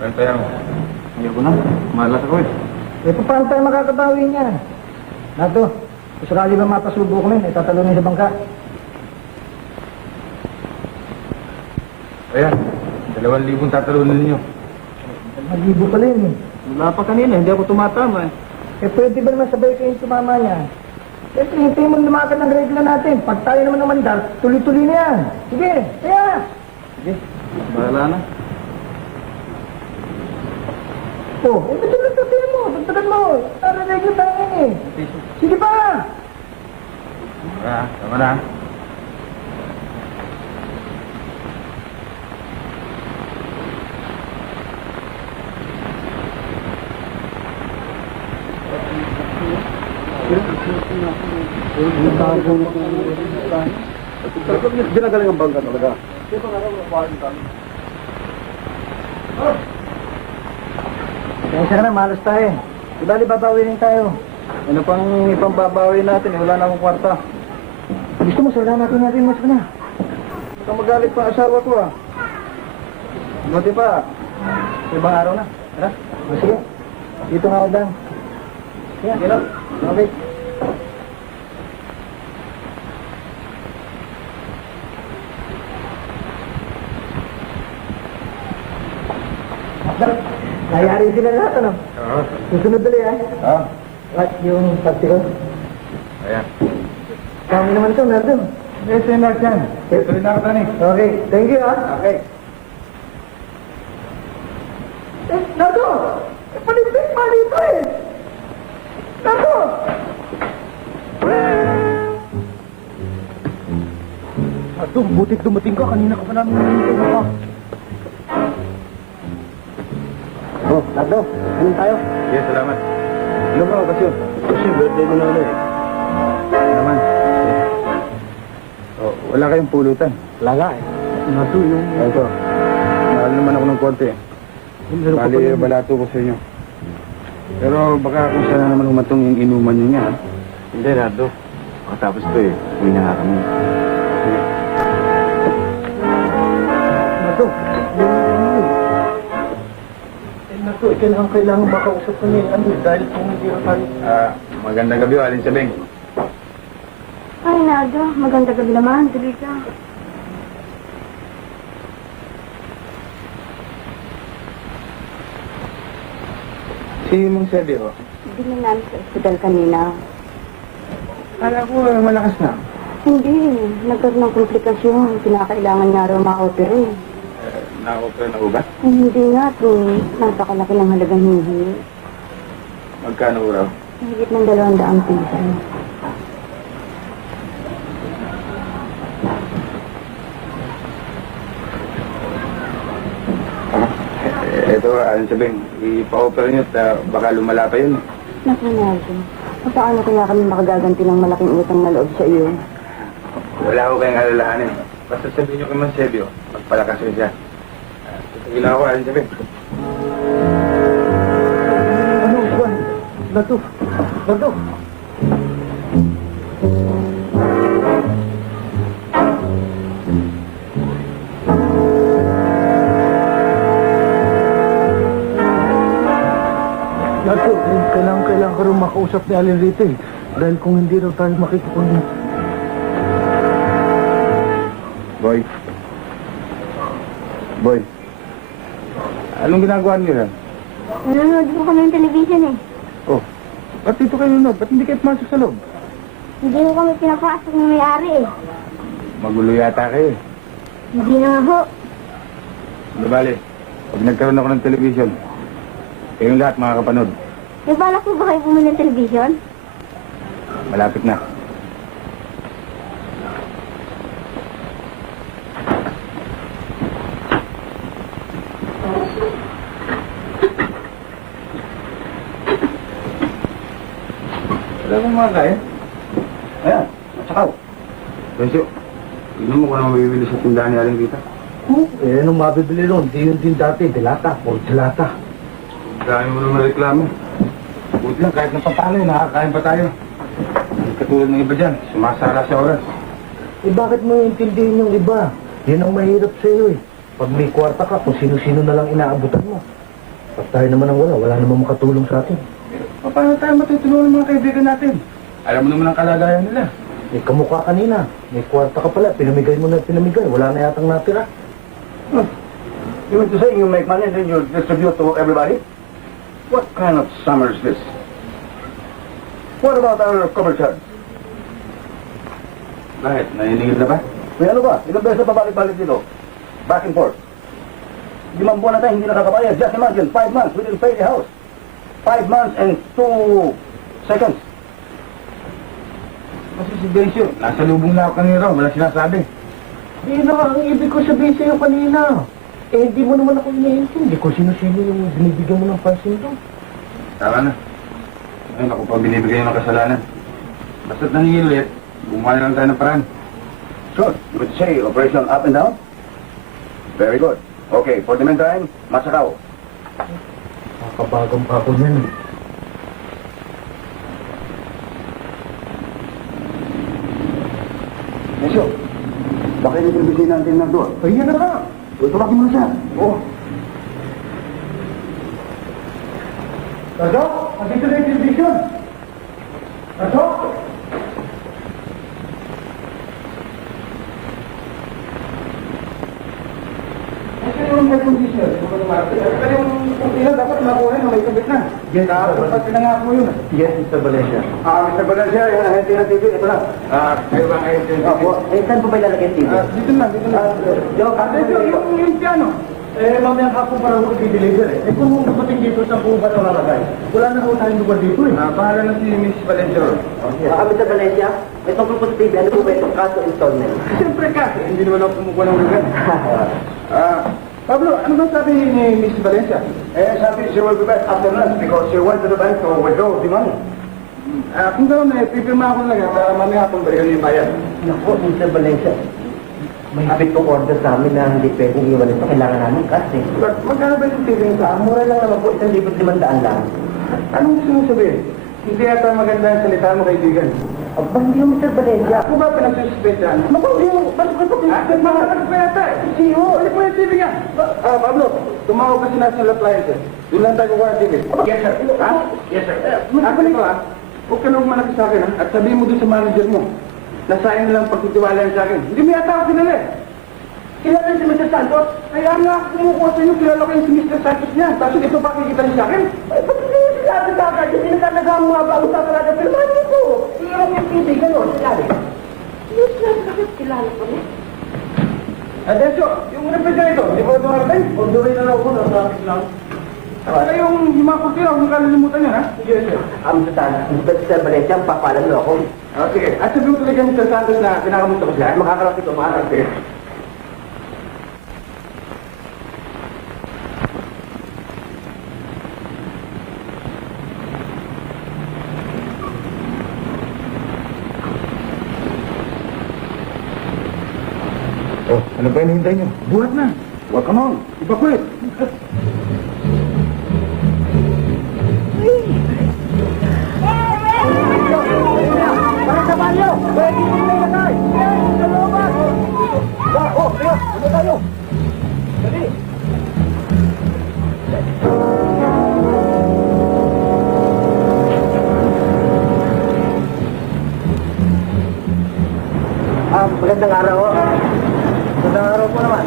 Ay, kaya mo. Ayaw ko na. Malas ako eh. Eh, paano tayo makakabawi niya? Nato, kung sakali ba mapasubo kami, ay tatalunin sa bangka. Ayan, 2,000 tatalunan ninyo. Malibo pala yun eh. Wala pa kanina, hindi ako tumatama eh. Eh, pwede ba naman sabay kayong tumama niya? Eh, hintayin mo lumakad ng regla natin. Pag tayo naman ng mandar, tuloy-tuloy na yan. Sige, kaya! Sige, bahala na. Oh, eh, ba't yung nagsasabihin mo? Dagdagan mo. Para regla tayo eh. Sige pa! Tama na. Ginagaling ang bangka talaga. Kaya ka na, malas tayo. Di bali, babawi rin tayo. Ano pang ipambabawi natin eh? Wala na akong kwarta. Gusto mo, salamatan natin mas na. Baka magalit pa ang asawa ko ah. Buti pa. Ibang araw na. Tara. O, sige. Dito nga ako, Dan. Sige. Sige lang. Okay. Dan, nayari sila lahat, ano? Oo. Susunod dali, ah. Ah. At yung taxi ko. Ayan. Kami naman ito, Nardo. Yes, yun lang yan. Tuloy na ka ni. Okay, thank you, ah. Okay. Eh, Nardo! Eh, palitik pa dito, eh! Nardo! Ato, butik dumating ka. Kanina ka pa namin nangintay mo pa. Oh, Nardo, anong tayo? Yes, salamat. Ano ba okasyon? Kasi birthday mo na ano eh. Naman. Oh, wala kayong pulutan. Wala nga eh. Ato, yung... Ito. Mahal naman ako ng konti. Bali, balato ko sa inyo. Pero baka kung saan na naman humatong yung inuman nyo niya. Hindi, Nardo. Pagkatapos ito eh, uwi na nga kami. Nardo, Nardo, kailangan makausap ko niya ano dahil kung hindi na tayo... Magandang gabi, Alin Sabeng. Ay, Nardo. Maganda gabi naman. Tuloy ka. Si Mong Sergio. Binilan sa ospital kanina. Kala ko malakas na. Hindi. Nagkaroon ng komplikasyon. Kinakailangan niya raw ma-opera. Na-opera na ugat? Hindi nga. Napakalaki ng halagang hihingi. Magkano raw? Higit ng 200 piso. Ito, Alin Sabeng. Ipa-opera nyo at baka lumala pa yun. Naku, Nardo. Paano kaya kami makagaganti ng malaking utang na loob sa iyo? Wala ko kayong alalahanin. Basta sabihin nyo kay Mang Sebio, magpalakas ko siya. Tutugin ako, Alin Sabeng. Ano, Juan? Nardo, Nardo! Nardo, kailangan ka rin makausap ni Alin rito eh. Dahil kung hindi raw tayo makikipag... Boy. Boy. Anong ginagawa niyo yan? Nanonood po kami ng television eh. Oh, ba't dito kayo nunod? Ba't hindi kayo pumasok sa loob? Hindi ko kami pinapasok ng may-ari eh. Magulo yata kayo. Hindi na nga ho. Di bale, pag nagkaroon ako ng television, kayong lahat makakapanood. May balak po ba kayo bumili ng television? Malapit na. Wala kong mga kain. Ayan, matsakaw. Presyo, tignan mo kung ano mabibili sa tindahan ni Aling Rita. Eh, anong mabibili ron? Di yun din dati, dilata, portsilata. Dami mo naman reklamo. Buti lang, kahit napapalo, nakakain pa tayo. Hindi katulad ng iba dyan, sumasala sa oras. Eh, bakit mo intindihin yung iba? Yan ang mahirap sa iyo eh. Pag may kwarta ka, kung sino-sino na lang inaabutan mo. Pag tayo naman ang wala namang makatulong sa atin. Paano tayo matutulungan ng mga kaibigan natin? Alam mo naman ang kalagayan nila. May kamukha kanina. May kwarta ka pala. Pinamigay mo na pinamigay. Wala na yatang natira. You mean to say you make money and then you distribute to everybody? What kind of summer is this? What about our cover charge? Bakit? Nainigil na ba? May ano ba? Ilang beses na pabalik-balik dito? Back and forth. 5 buwan na tayo hindi nakakabayad. Just imagine, 5 months we didn't pay the house. 5 months and 2 seconds. Kasi si Besyo, nasa lubong na ako kanina, wala sinasabi. Hindi na ang ibig ko sabihin sa'yo kanina. Eh, hindi mo naman ako iniintindi kung sino-sino yung binibigyan mo ng pansin doon. Tama na. Ngayon ako pa binibigay ng kasalanan. Basta't nangilit, gumawa lang tayo ng paraan. Sure. You would say operation up and down? Very good. Okay, for the meantime, Masakaw. Nakabagang pa ako niyan. Nesyo, bakit yung bisina natin na doon? Ay, yan na ka. Tawagin mo na siya. Oo. Tato, andito na yung television. Tato? Ito yung air conditioner. Ito yung kung dapat makuha na may kabit na. Yes, Pag pinangako mo yun. Yes, Mr. Valencia. Mr. Valencia, yung ahente ng TV, ito lang. Kayo ba ang ahente ng TV? Eh, saan po ba ilalagay yung TV? Dito na, dito na. Yung piano. Eh, mamayang hapon para ako i-deliver eh. Eh, kung dumating dito, saan po ba ito lalagay? Wala na ako tayong lugar dito eh. Bahala na si Miss Valencia. Mr. Valencia, itong grupo sa TV, ano po ba itong kaso installment? Siyempre kasi, hindi naman ako kumukuha ng lugar. Pablo, ano ba sabi ni Miss Valencia? Sabi she will be back after lunch because she went to the bank to withdraw the money. Kung gano'n pipirma ako lang para mamaya akong balikan yung bayad. Naku, Mr. Valencia, may habit kong order sa amin na hindi pwedeng iwan ito. Kailangan namin kasi. But magkano ba yung TV sa Mura lang naman po, 1,500 lang. Anong gusto mo sabihin? Hindi yata maganda ang salita mo, kaibigan. Aba, hindi yung Mr. Valencia. Ako ba pinagsususpechahan? Naku, hindi yung... Ba't ko ito Mga anak pa yata eh. CEO? Ulit mo yung TV nga. Pablo, tumawag ka si National Appliances. Doon lang tayo kukuha ng TV. Yes, sir. Ha? Yes, sir. Ako nito ha. Huwag ka nang malaki sa akin ha. At sabihin mo doon sa manager mo. Nasayang nilang pagtitiwala yan sa akin. Hindi mo yata ako kinala eh. Kilala si Mr. Santos? Kaya nga ako kumukuha sa inyo. Kilala ko yung si Mr. Santos niya. Tapos ito pa kikita niya sa akin. Ay, ba't hindi yung sinabi sa akin? Hindi nagkanaga mo nga ba ang usapan natin? Pero mali ko. Iyan yung TV, gano'n, sinabi. Hindi sinabi sa akin, kilala ko niya. Adensyo, yung refrigerator, di ba ito natin? Pundurin na lang ako, traffic lang. Kaya yung mga kurtila, huwag mong kalilimutan yan ha? Yes, sir. Sa sana, Mr. Valencia, papalam na ako. Sige. At sabihin ko talaga Mr. Santos na kinakamusta ko siya. Makakarapit ko, makakarapit. Oh, ano ba hinihintay niyo? Buhat na. Huwag ka mo. Iba-quit. Para sa banyo! Pwede mo na ilagay! Sa looban! Ano tayo? Dali! Magandang araw. Magandang araw po naman.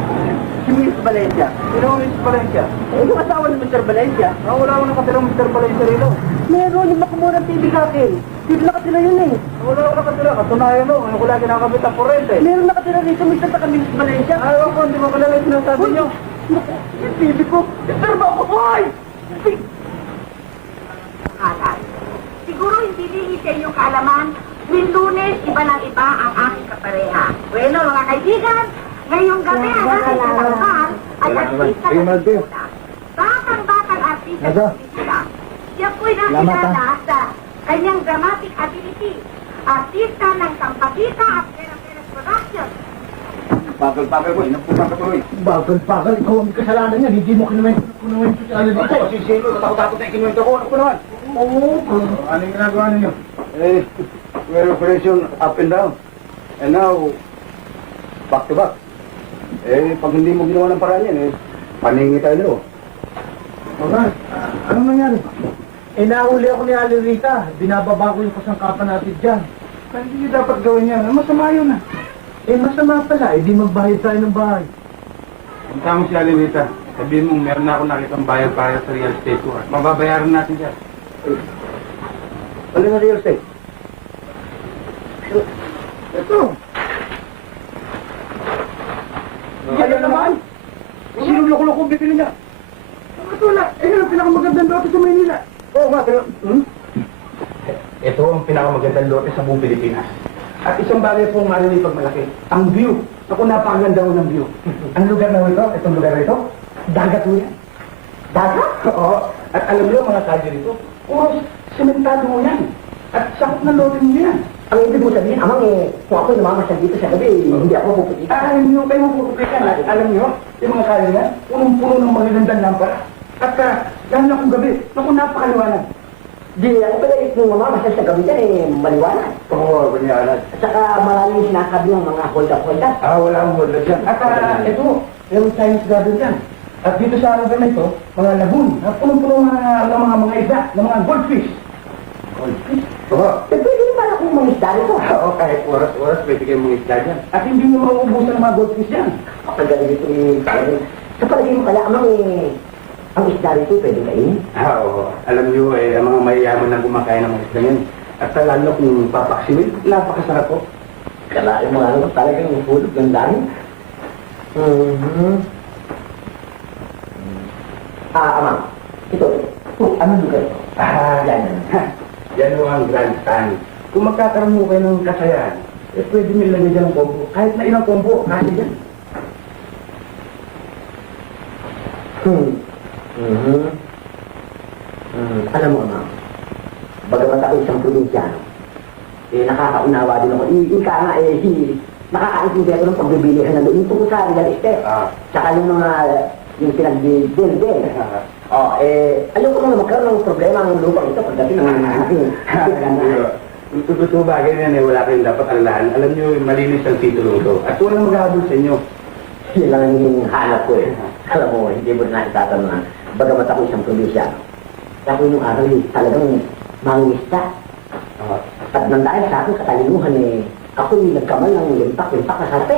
Si Miss Valencia. Sino ang Miss Valencia? Eh, yung asawa ni Mr. Valencia. Wala ko nakatirang Mr. Valencia rito. Meron yung makamurang TV sa akin. Dito nakatira yun eh. Wala ko nakatira. Katunayan mo. Ano ko lang kinakabit ang kurente. Meron nakatira rito, Mr. Taka Miss Valencia. Ayaw ko, hindi mo kalala yung sinasabi niyo. Naku, yung TV ko. Mr. Boy! Kalat. Siguro hindi lihi sa inyong kaalaman, tuwing Lunes, iba lang iba ang aking kapareha. Bueno, mga kaibigan, ngayong gabi ang aking kasangkal ay artista ng pelikula. Batang-batang artista ng pelikula. Siya po'y nakilala sa kanyang dramatic ability. Artista ng Sampagita at Pera-Pera Production. Bagal-bagal mo. Inapunan ka tuloy. Bagal-bagal, ikaw ang kasalanan niyan. Hindi mo kinuwento si Alan Ako, dito. si Sino. Takot-takot na ikinuwento ko. Ano ko naman? Oo. Anong ginagawa ninyo? We're operation up and down. And now, back to back. Pag hindi mo ginawa ng paraan yan, paningi tayo nilo. Anong nangyari? Eh, nahuli ako ni Alirita. Binababa ko yung kasangkapan natin dyan. Hindi dapat gawin yan. Masama yun ah. Eh, masama pala. Eh, di magbayad tayo ng bahay. Punta mo si Alinita. Sabihin mo, meron na ako nakitang bayad para sa real estate ko. At mababayaran natin siya. Alin na real estate? Ito. Ano naman? Sino loko-loko bibili niya? Ito na. Eh, ang pinakamagandang lote sa Maynila. Oo nga, pero... Ito ang pinakamagandang lote sa buong Pilipinas. At isang bagay po nga rin pagmalaki. Ang view. Ako napakaganda ko ng view. Ang lugar na ito, itong lugar na ito, dagat mo yan. Dagat? Oo. At alam mo mga kalye rito, puro sementado mo yan. At sakot na lote mo yan. Ang ibig mo sabihin, amang kung ako namamasyal dito sa gabi, hindi ako puputi. Hindi mo kayo mapupupikan. At alam nyo, yung mga kalye yan, punong-puno ng magagandang lampara. At lalo na kung gabi, naku napakaliwanag. Di ako pala kung mamamasyal sa gabi dyan, maliwanag. Oo, banyalan. At saka maraming sinasabi ng mga hold-up. Wala akong wala dyan. At ito, yung Chinese garden dyan. At dito sa araw na ito, mga lagoon, punong-puno mga isda, ng mga goldfish. Goldfish? Oo. Eh, pwede rin pala akong mangisda nito. Oo, kahit oras-oras, pwede kayo mga isda dyan. At hindi nyo mauubusan ng mga goldfish yan. Kapag galing ito sa palagay mo pala, amang ang isda rito pwede kainin. Oo. Alam nyo, ang mga mayayaman na kumakain ng mga isda yan. At lalo kung papaksimin, napakasarap po. Kalain mo nga naman talagang hulog ng dami. Amang, ito. Anong lugar ito? Yan. Yan mo ang grandstand. Kung magkakaroon mo kayo ng kasayahan, pwede nyo ilagay dyan ang kombo. Kahit na ilang kombo, kasi dyan. Alam mo, Amang, bagamat ako isang probinsyano, nakakaunawa din ako. Ika nga, nakakaintindi ako ng pagbibilihan ng doon tungkol sa real estate. Tsaka yung mga, yung pinag-build. Alam ko naman magkaroon ng problema ang lupang ito pagdating ng aking Totoo bagay na yan, wala kayong dapat alalahan. Alam nyo, malinis ang titulo ito. At walang maghahabol sa inyo. Yun lang ang hinahanap ko eh. Alam mo, hindi mo na itatanong na bagamat ako isang probinsyano. Ako yung araw talagang mangista. At nang dahil sa aking katalinuhan ako yung nagkamal ng limpak-limpak na sarate.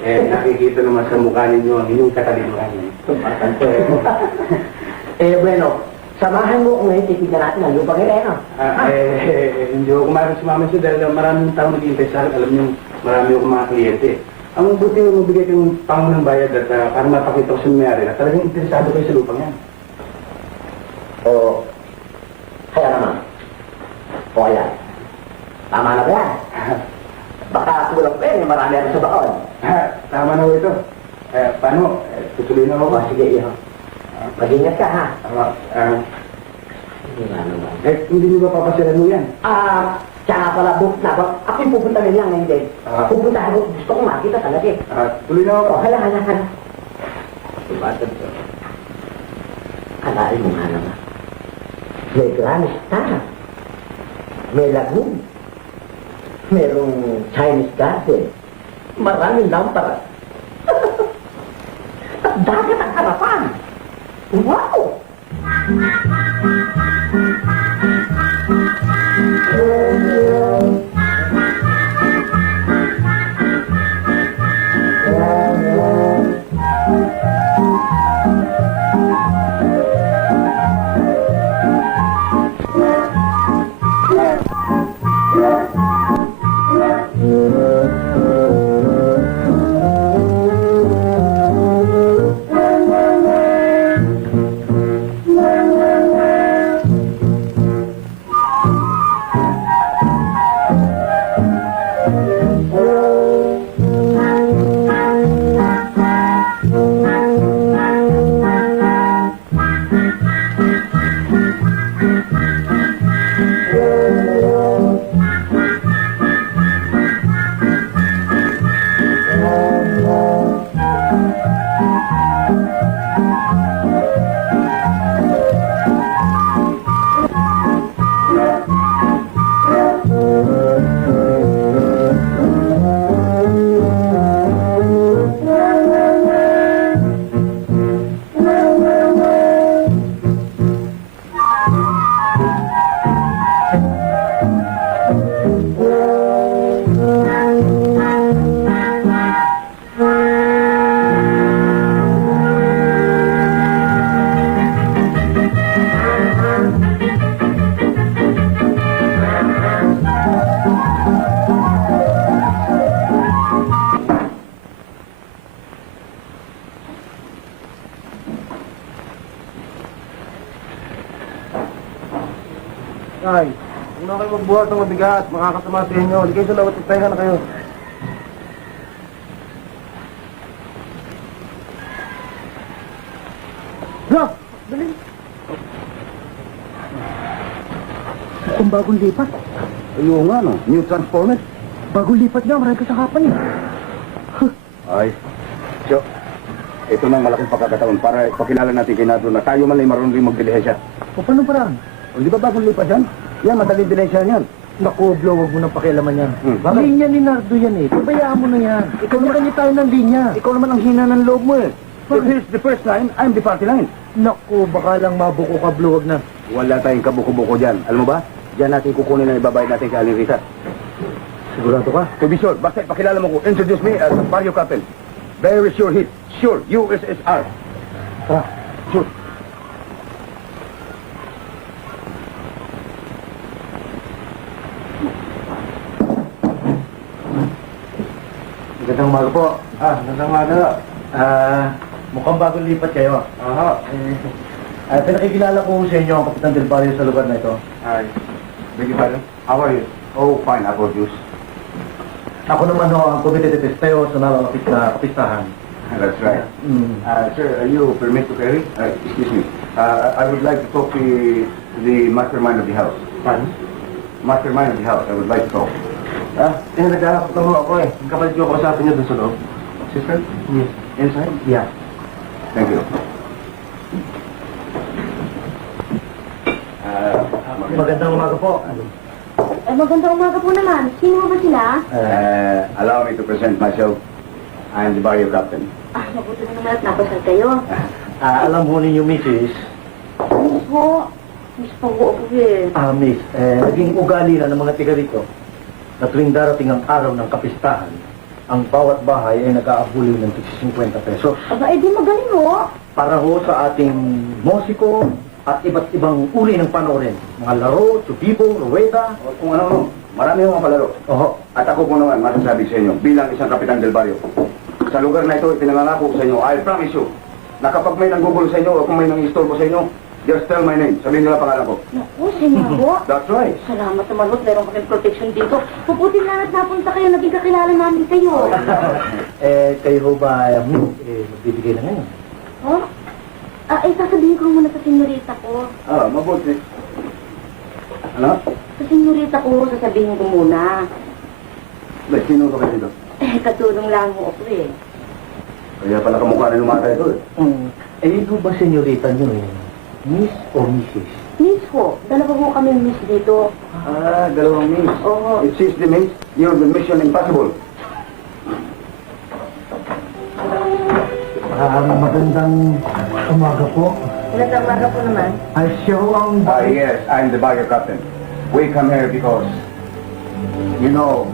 Nakikita naman sa mukha ninyo ang inyong katalinuhan. Tumpatan ko bueno, samahan mo kung ngayon titignan natin ang lupang Ireno. Hindi ako kumarin sumama siya dahil maraming tao nag-iintay sa akin. Alam niyo, marami akong mga kliyente. Ang buti yung mabigay kayong pangunang bayad at para mapakita ko sa mayari na talagang interesado kayo sa lupang yan. Kaya naman. Ayan. Tama na ba yan? Baka kulang pa yun, marami ako sa baon. Tama na ho ito. Paano? Tutuloy na ako ba? Sige, iyo. Mag-ingat ka, ha? Hindi nga naman. Hindi niyo ba papasyalan mo yan? Tsaka pala, book na ako. Ako'y pupunta rin lang ngayon din. Pupunta ako. Gusto kong makita talaga eh. Tuloy na ako. Hala. Ibatad ko. Kalain mo nga naman. May Grand Star. May lagoon. Merong Chinese garden. Maraming lampara. At dagat ang harapan. Wow! Ay, huwag na kayo magbuhat ng mabigat. Makakasama sa inyo. Hindi kayo sa lawat at pahinga na kayo. Bro, dali. Kung bagong lipat. Ayun nga, no? New transformer. Bagong lipat nga, marami kasakapan eh. Ay, Joe, ito na ang malaking pagkakataon para ipakilala natin kay Nardo na tayo man ay marunong rin magdilihensya. O paano parang? O di ba bagong lipas yan? Yan, madaling dilihensya yan. Naku, Blo, huwag mo nang pakialaman yan. Bakit? Linya ni Nardo yan eh. Pabayaan mo na yan. Ikaw naman kanya tayo ng linya. Ikaw naman ang hina ng loob mo eh. If he's the first line, I'm the party line. Naku, baka lang mabuko ka, Blo, wag na. Wala tayong kabuko-buko dyan. Alam mo ba? Diyan natin kukunin ang ibabayad natin kay Aling Rita. Sigurado ka? To be sure, basta ipakilala mo ko, introduce me as Barrio Captain. Very sure hit. Sure, USSR. Tara. Sure. Magandang umaga po. Magandang umaga. Mukhang bagong lipat kayo. Aha. Pinakikilala ko sa inyo ang Kapitan Del Barrio sa lugar na ito. Hi. Beg your pardon? How are you? Oh, fine. Apple juice. Ako naman ho ang Comité de Testeo sa nalalapit na kapistahan. That's right. Sir, are you permit to carry? Excuse me. I would like to talk to the mastermind of the house. Paano? Mastermind of the house. I would like to talk. Naghahanap na ho ako eh. Ang kapalit ko kausapin niyo dun sa loob. Sister? Yes. Inside? Yeah. Thank you. Magandang umaga po. Magandang umaga po naman. Sino ba sila? Allow me to present myself. I'm the Barrio Captain. Mabuti na naman at napasal kayo. Alam mo ninyo, Mrs. Miss po. Miss po ko eh. Miss, naging ugali na ng mga tiga rito na tuwing darating ang araw ng kapistahan, ang bawat bahay ay nag-aabuli ng 50 pesos. Aba, di magaling ho. Para ho sa ating musiko at iba't ibang uri ng panoorin. Mga laro, tubibo, ruweda. O kung ano, marami akong palaro. Oho. At ako po naman, masasabi sa inyo, bilang isang Kapitan del Barrio, sa lugar na ito, ipinangangako ko sa inyo, I promise you, na kapag may nanggugulo sa inyo o kung may nangistorbo sa inyo, just tell my name. Sabihin nila pangalan ko. Naku, senyor ho. That's right. Salamat naman ho. Meron kaming protection dito. Mabuti na at napunta kayo. Naging kakilala namin kayo. Kayo ho ba, magbibigay na ngayon? Huh? Sasabihin ko muna sa senyorita ko. Mabuti. Ano? Sa senyorita ko, sasabihin ko muna. May sino ka ba dito? Katulong lang ho ako eh. Kaya pala kamukha na lumata ito eh. Yun ho ba senyorita nyo eh? Miss o Mrs.? Miss ho. Dalawa ho kami miss dito. Dalawang miss. Oo. It seems the miss, you're the mission impossible. Magandang umaga po. Magandang umaga po naman. Siya ho ang... Yes, I'm the Barrio Captain. We come here because, you know,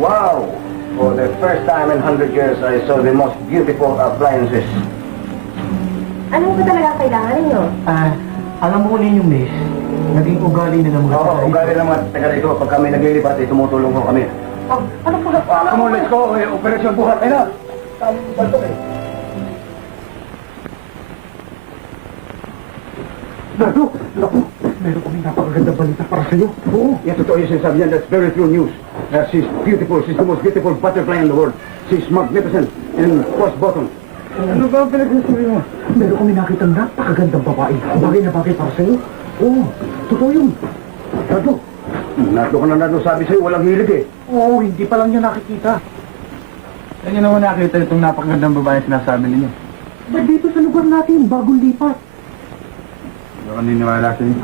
wow! For the first time in 100 years, I saw the most beautiful appliances. Ano ba talaga ang kailangan ninyo? Alam mo ninyo, miss, naging ugali na ng mga Oo, taga ugali naman taga rito. Pag kami naglilipat, eh, tumutulong ko kami. Ano po ba? Come on, let's go. Operasyon buhat. Ay na! Nardo! Naku! Meron kaming napakagandang balita para sa'yo. Oo. Yan, totoo yung sinasabi niyan. That's very true news. She's beautiful. She's the most beautiful butterfly in the world. She's magnificent and cross bottom. Ano ba ang pinag-sasabi mo? Meron kami nakitang napakagandang babae. Bagay na bagay para sa'yo. Oo, totoo yun. Nardo! Nardo ka na nardo. Sabi sa'yo, walang hilig eh. Oo, hindi pa lang niya nakikita. Saan niyo naman nakita itong napakagandang babae sinasabi ninyo? Ba't dito sa lugar natin, bagong lipat? Hindi ako niniwala sa inyo.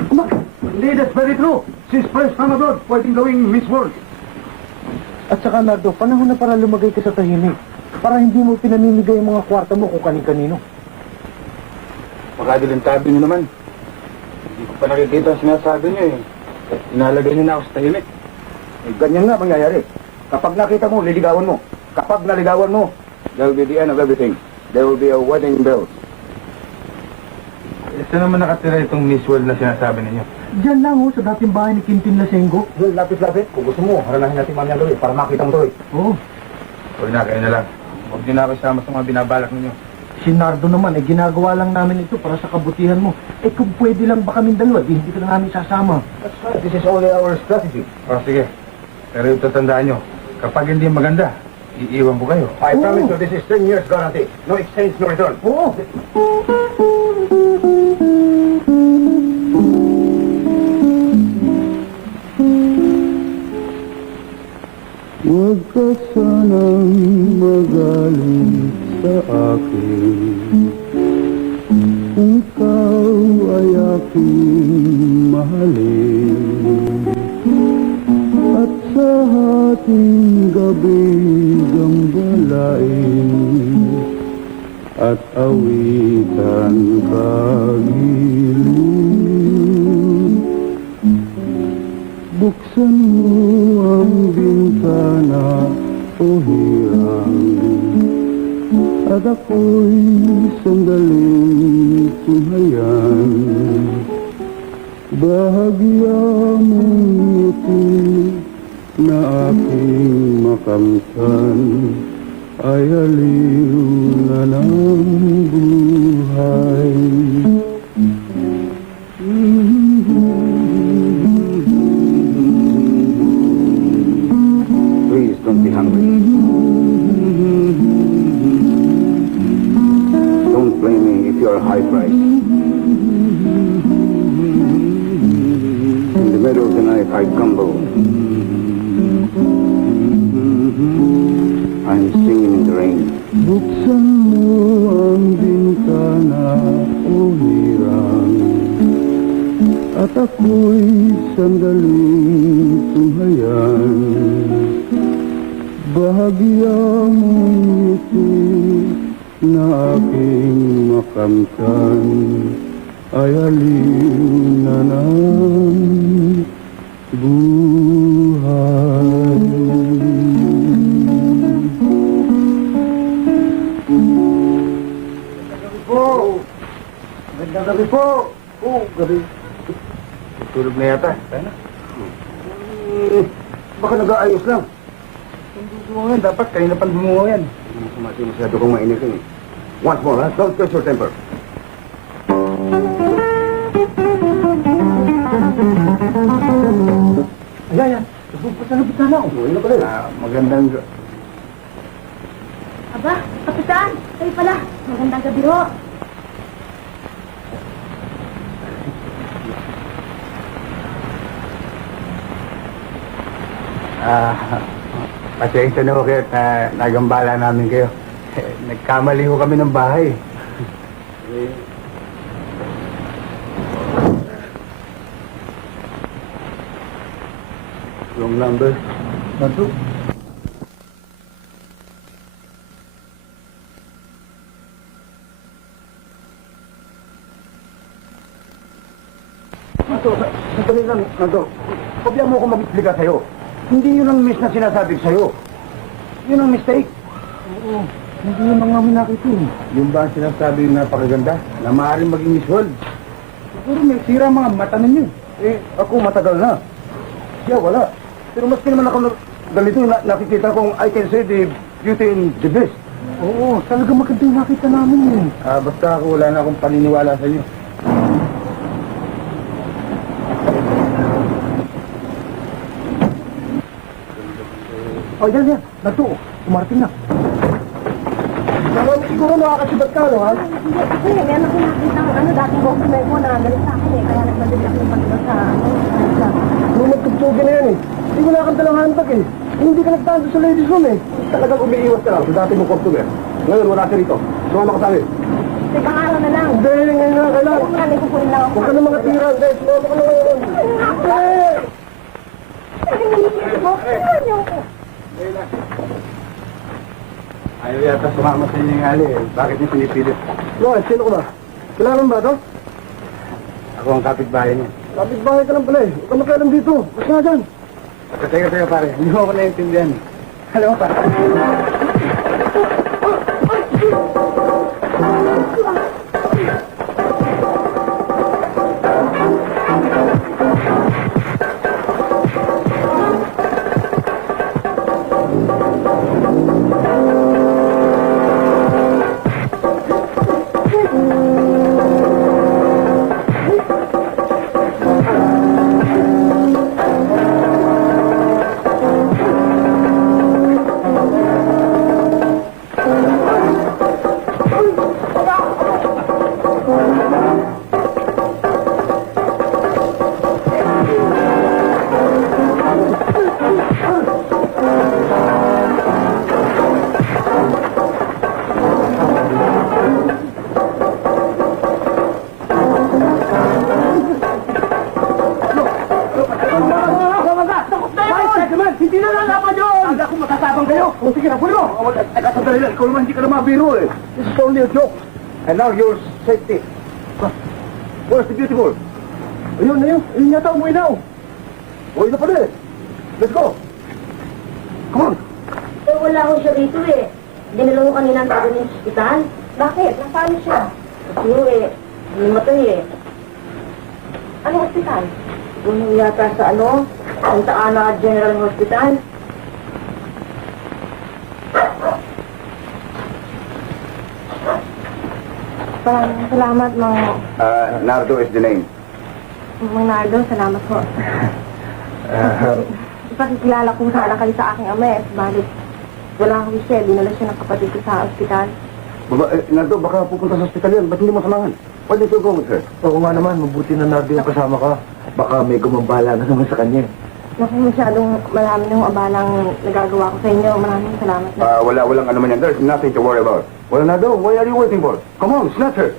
Hindi, that's very true. She's fresh from abroad. Pwedeng gawing Miss World. At saka, Nardo, panahon na para lumagay ka sa tahimik. Para hindi mo pinamimigay ang mga kwarta mo kung kanin-kanino. Pagkadilintabi niyo naman. Hindi ko pa nakikita ang sinasabi niyo eh. Inalagay niyo na ako sa tahimik. Eh, ganyan nga mangyayari. Kapag nakita mo, liligawan mo. Kapag naligawan mo, that will be the end of everything. There will be a wedding bell. Saan naman nakatira itong Miss World na sinasabi ninyo? Diyan lang, oh, sa dating bahay ni Quintin Lasengo. Lapit-lapit. Kung gusto mo, haranahin natin mamaya gawin para makita mo to eh. Oo. Huwag na, kayo na lang. Huwag niyo na ako isama sa mga binabalak ninyo. Si Nardo naman, ginagawa lang namin ito para sa kabutihan mo. Kung pwede lang ba kaming dalawa, di hindi ka na namin sasama. That's right. This is only our strategy. Sige. Pero ito tandaan nyo, kapag hindi maganda, iiwan ko kayo. I promise you, this is 10 years guarantee. No exchange, no return. Oo. Huwag ka sanang magalit sa akin. Ikaw ay aking mahalin. At sa ating gabi gambalain. At awitan kagiliw. Buksan mo ang bintana o hirang at ako'y sandaling tumayan. Bahagya mong ngiti na aking makamtan ay aliw na ng buhay. Please, don't be hungry. Don't blame me if you're high price. In the middle of the night, I grumble. I'm singing in the rain. Buksan mo ang bintana o hirang at ako'y sandaling tumayan. Bahagya mong ngiti na aking makamtan ay aliw na ng buhay. Magandang gabi po. Gabi. Tulog na yata. Tayo na. Baka nag-aayos lang. Hindi gumawa yan. Dapat kanina pang gumawa yan. Masyado kong mainit yun eh. Once more, ha? Don't lose your temper. Ayan. Nagpupunta na bitana ako. Uy, na pala yun. Magandang... Aba, Kapitan, kayo pala. Magandang gabi ho. Pasensya na ho kayo at nagambala namin kayo. Nagkamali ho kami ng bahay. Wrong number. Nardo. Sandali lang, Nando. Pabiyang mo akong mag-explica sa'yo. Hindi yun ang miss na sinasabi ko sa'yo. Yun ang mistake. Oo. Hindi yun ang namin nakita eh. Yung ba ang sinasabi yung napakaganda na maaaring maging Miss World? Siguro may sira mga mata ninyo. Ako matagal na. Siya wala. Pero maski naman ako ganito nakikita kong I can say the beauty in the beast. Oo, talaga maganda yung nakita namin eh. Basta ako wala na akong paniniwala sa inyo. Oh, yan. Nardo, umarating na. Siguro nakakasibat ka, no, ha? Hindi, kasi meron ako nakita ng dating customer mo na galit sa akin eh. Kaya nagmadali ako ng pagkakas sa Nung nagtugtugin na yan eh. Hindi wala kang dalang handbag eh. Hindi ka nagtando sa ladies room eh. Talagang umiiwas ka lang sa dati mong customer. Ngayon wala ka rito. Sumama ka sa amin. Teka araw na lang. Hindi, ngayon na kailangan. Kung nga, kukunin lang ako. Huwag ka na mga tira. Hindi, sumama ka na ngayon. Ayaw yata sumama sa inyo yung ali eh. Bakit niyo pinipilit? Bakit? Sino ko ba? Kailangan ba ito? Ako ang kapitbahay niya. Kapit-bahay ka lang pala eh. Huwag ka makialam dito. Basta nga dyan. Teka pare, hindi mo ako naiintindihan. Alam mo pare? O sige na, kunin mo! Teka, sandali lang. Ikaw naman, hindi ka na mabiro eh. This is only a joke. And now your safety. Where's the beautiful? Ayun na yun. Ayun yata umuwi na. Umuwi na pala eh. Let's go. Come on. Eh, wala ko siya dito eh. Dinala ko kanina ang tago ng hospital. Bakit? Nasaan siya? Kasi namatay eh. Anong hospital? Yung yata sa Santa Ana General Hospital. Salamat, Nardo is the name. Mang Nardo. Salamat po. Ipakikilala kung sana kayo sa aking ama eh. Balik, wala akong siya. Dinala siya ng kapatid ko sa ospital. Nardo, baka pupunta sa hospital yan. Ba't hindi mo samahan? Why did you go with her? Oo nga naman, mabuti na Nardo yung kasama ka. Baka may gumambala na naman sa kanya. Naku, masyadong marami ng abalang nagagawa ko sa inyo. Maraming salamat na. Walang ano man yan. There's nothing to worry about. Well, Nardo, why are you waiting for? Come on, snatch her.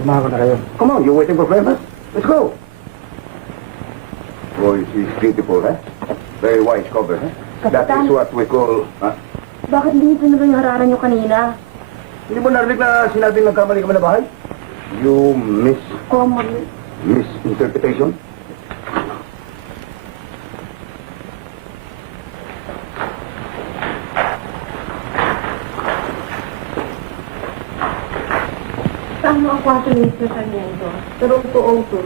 Sumahan ko na kayo. Come on, you're waiting for breakfast? Let's go. Oh, she's beautiful, eh? Very wise cover, eh? That is what we call... Bakit hindi ito na yung hararan nyo kanina? Hindi mo narinig na sinabing nagkamali kami na bahay? You Common. misinterpretation? Saan mo ang 4 litro sa niento? Turong to auto.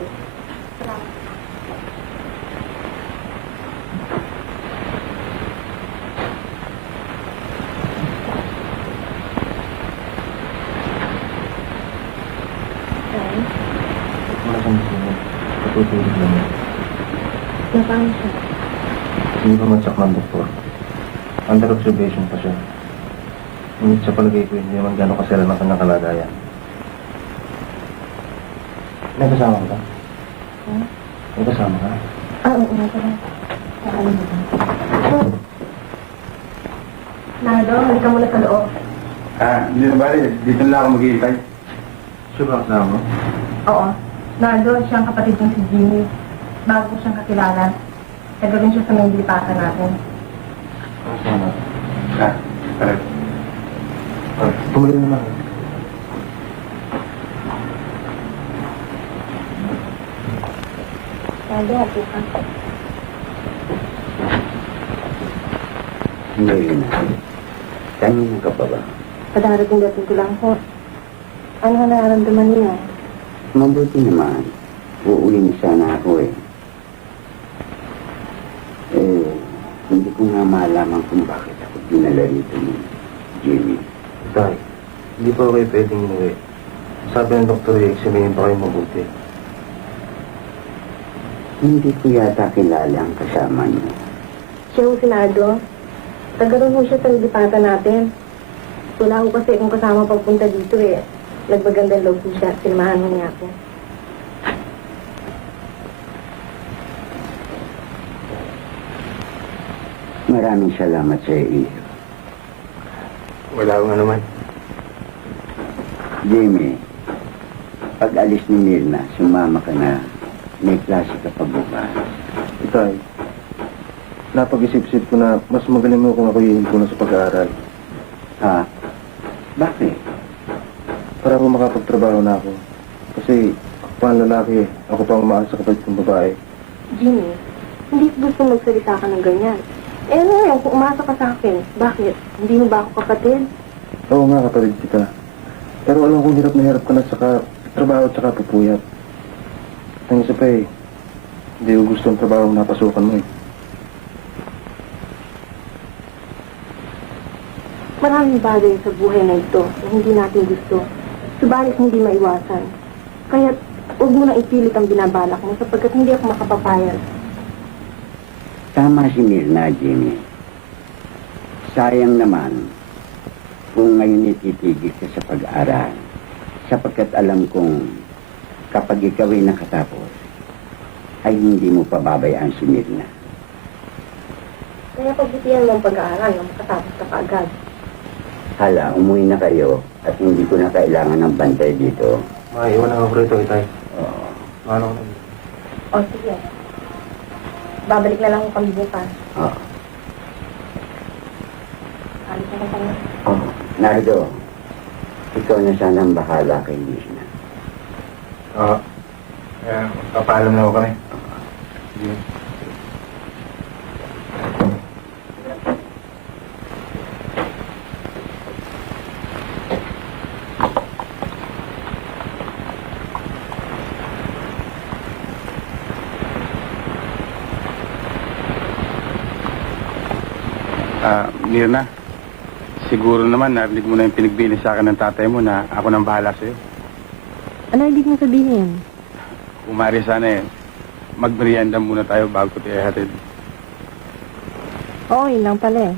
Wala kang sumunod. Patutulog lang yan. Napano siya? Hindi pa man-check ng doktor. Under observation pa siya. Ngunit sa palagay ko, hindi naman gano'ng kasela ng kanyang kalagayan. May kasama ka ba? May kasama ka? Oo, nakalimutan. Nardo, halika muna sa loob. Hindi na bali. Dito lang ako maghihintay. Sure ba kasama mo? Oo. Nardo, siyang kapatid ng si Jimmy. Bago ko siyang kakilala. Taga rin siya sa may lipatan natin. Kasama. Correct. Tumuli naman. Nardo, hapo ka. Ngayon na. Kanina ka pa ba? Padarating dating ko lang po. Ano nga nararamdaman niya? Mabuti naman. Uuwi na sana ako eh. Hindi ko nga malaman kung bakit ako dinala rito ni Jimmy. Tay, hindi pa kayo pwedeng inuwi. Sabi ng doktor, i-examine pa kayo mabuti. Hindi ko yata kilala ang kasama niyo. Siya ho si Nardo. Taga rin ho siya sa lipatan natin. Wala ho kasi kung kasama pagpunta dito eh. Nagbagandang loob ho siya. Sinamahan ho niya ako. Maraming salamat sa iyo. Wala akong ano man. Jimmy, pag alis ni Mirna, sumama ka na. May klase ka pa bukas. Tay, napag-isip-isip ko na mas magaling mo kung ako ihimpun na sa pag-aaral. Ha? Bakit? Para ako makapagtrabaho na ako. Kasi ako pa ang lalaki, ako pa ang umaasa sa kapatid kong babae. Jimmy, hindi ko gusto magsalita ka ng ganyan. Eh ano yun, kung umasa ka sa akin, bakit? Hindi mo ba ako kapatid? Oo nga, kapatid kita. Pero alam kong hirap na hirap ka na saka trabaho at saka pupuyat. Ang isa pa eh, hindi ko gusto ang trabaho na napasukan mo eh. Maraming bagay sa buhay na ito na hindi natin gusto. Subalit hindi maiwasan. Kaya huwag mo na ipilit ang binabalak mo sapagkat hindi ako makapapayag. Tama si Mirna, Jimmy. Sayang naman kung ngayon ititigil ka sa pag-aaral. Sapagkat alam kong kapag ikaw ay nakatapos, ay hindi mo pababayaan si Mirna. Kaya pagbutihan mo ang pag-aaral na makatapos ka kaagad. Hala, umuwi na kayo at hindi ko na kailangan ng bantay dito. Maiwan ang ako rito, Itay. Oo. Ano ko na? O sige. Babalik na lang kami bukas. Oo. Nardo, ikaw na sana ang bahala kay Nina. Oo. Papaalam na ako kami. Sige. Mirna, siguro naman narinig mo na yung pinagbili sa akin ng tatay mo na ako nang bahala sa'yo. Ano ibig mo sabihin? Umari sana magmerienda muna tayo bago ko tayo hatid. Oo, yun lang pala eh.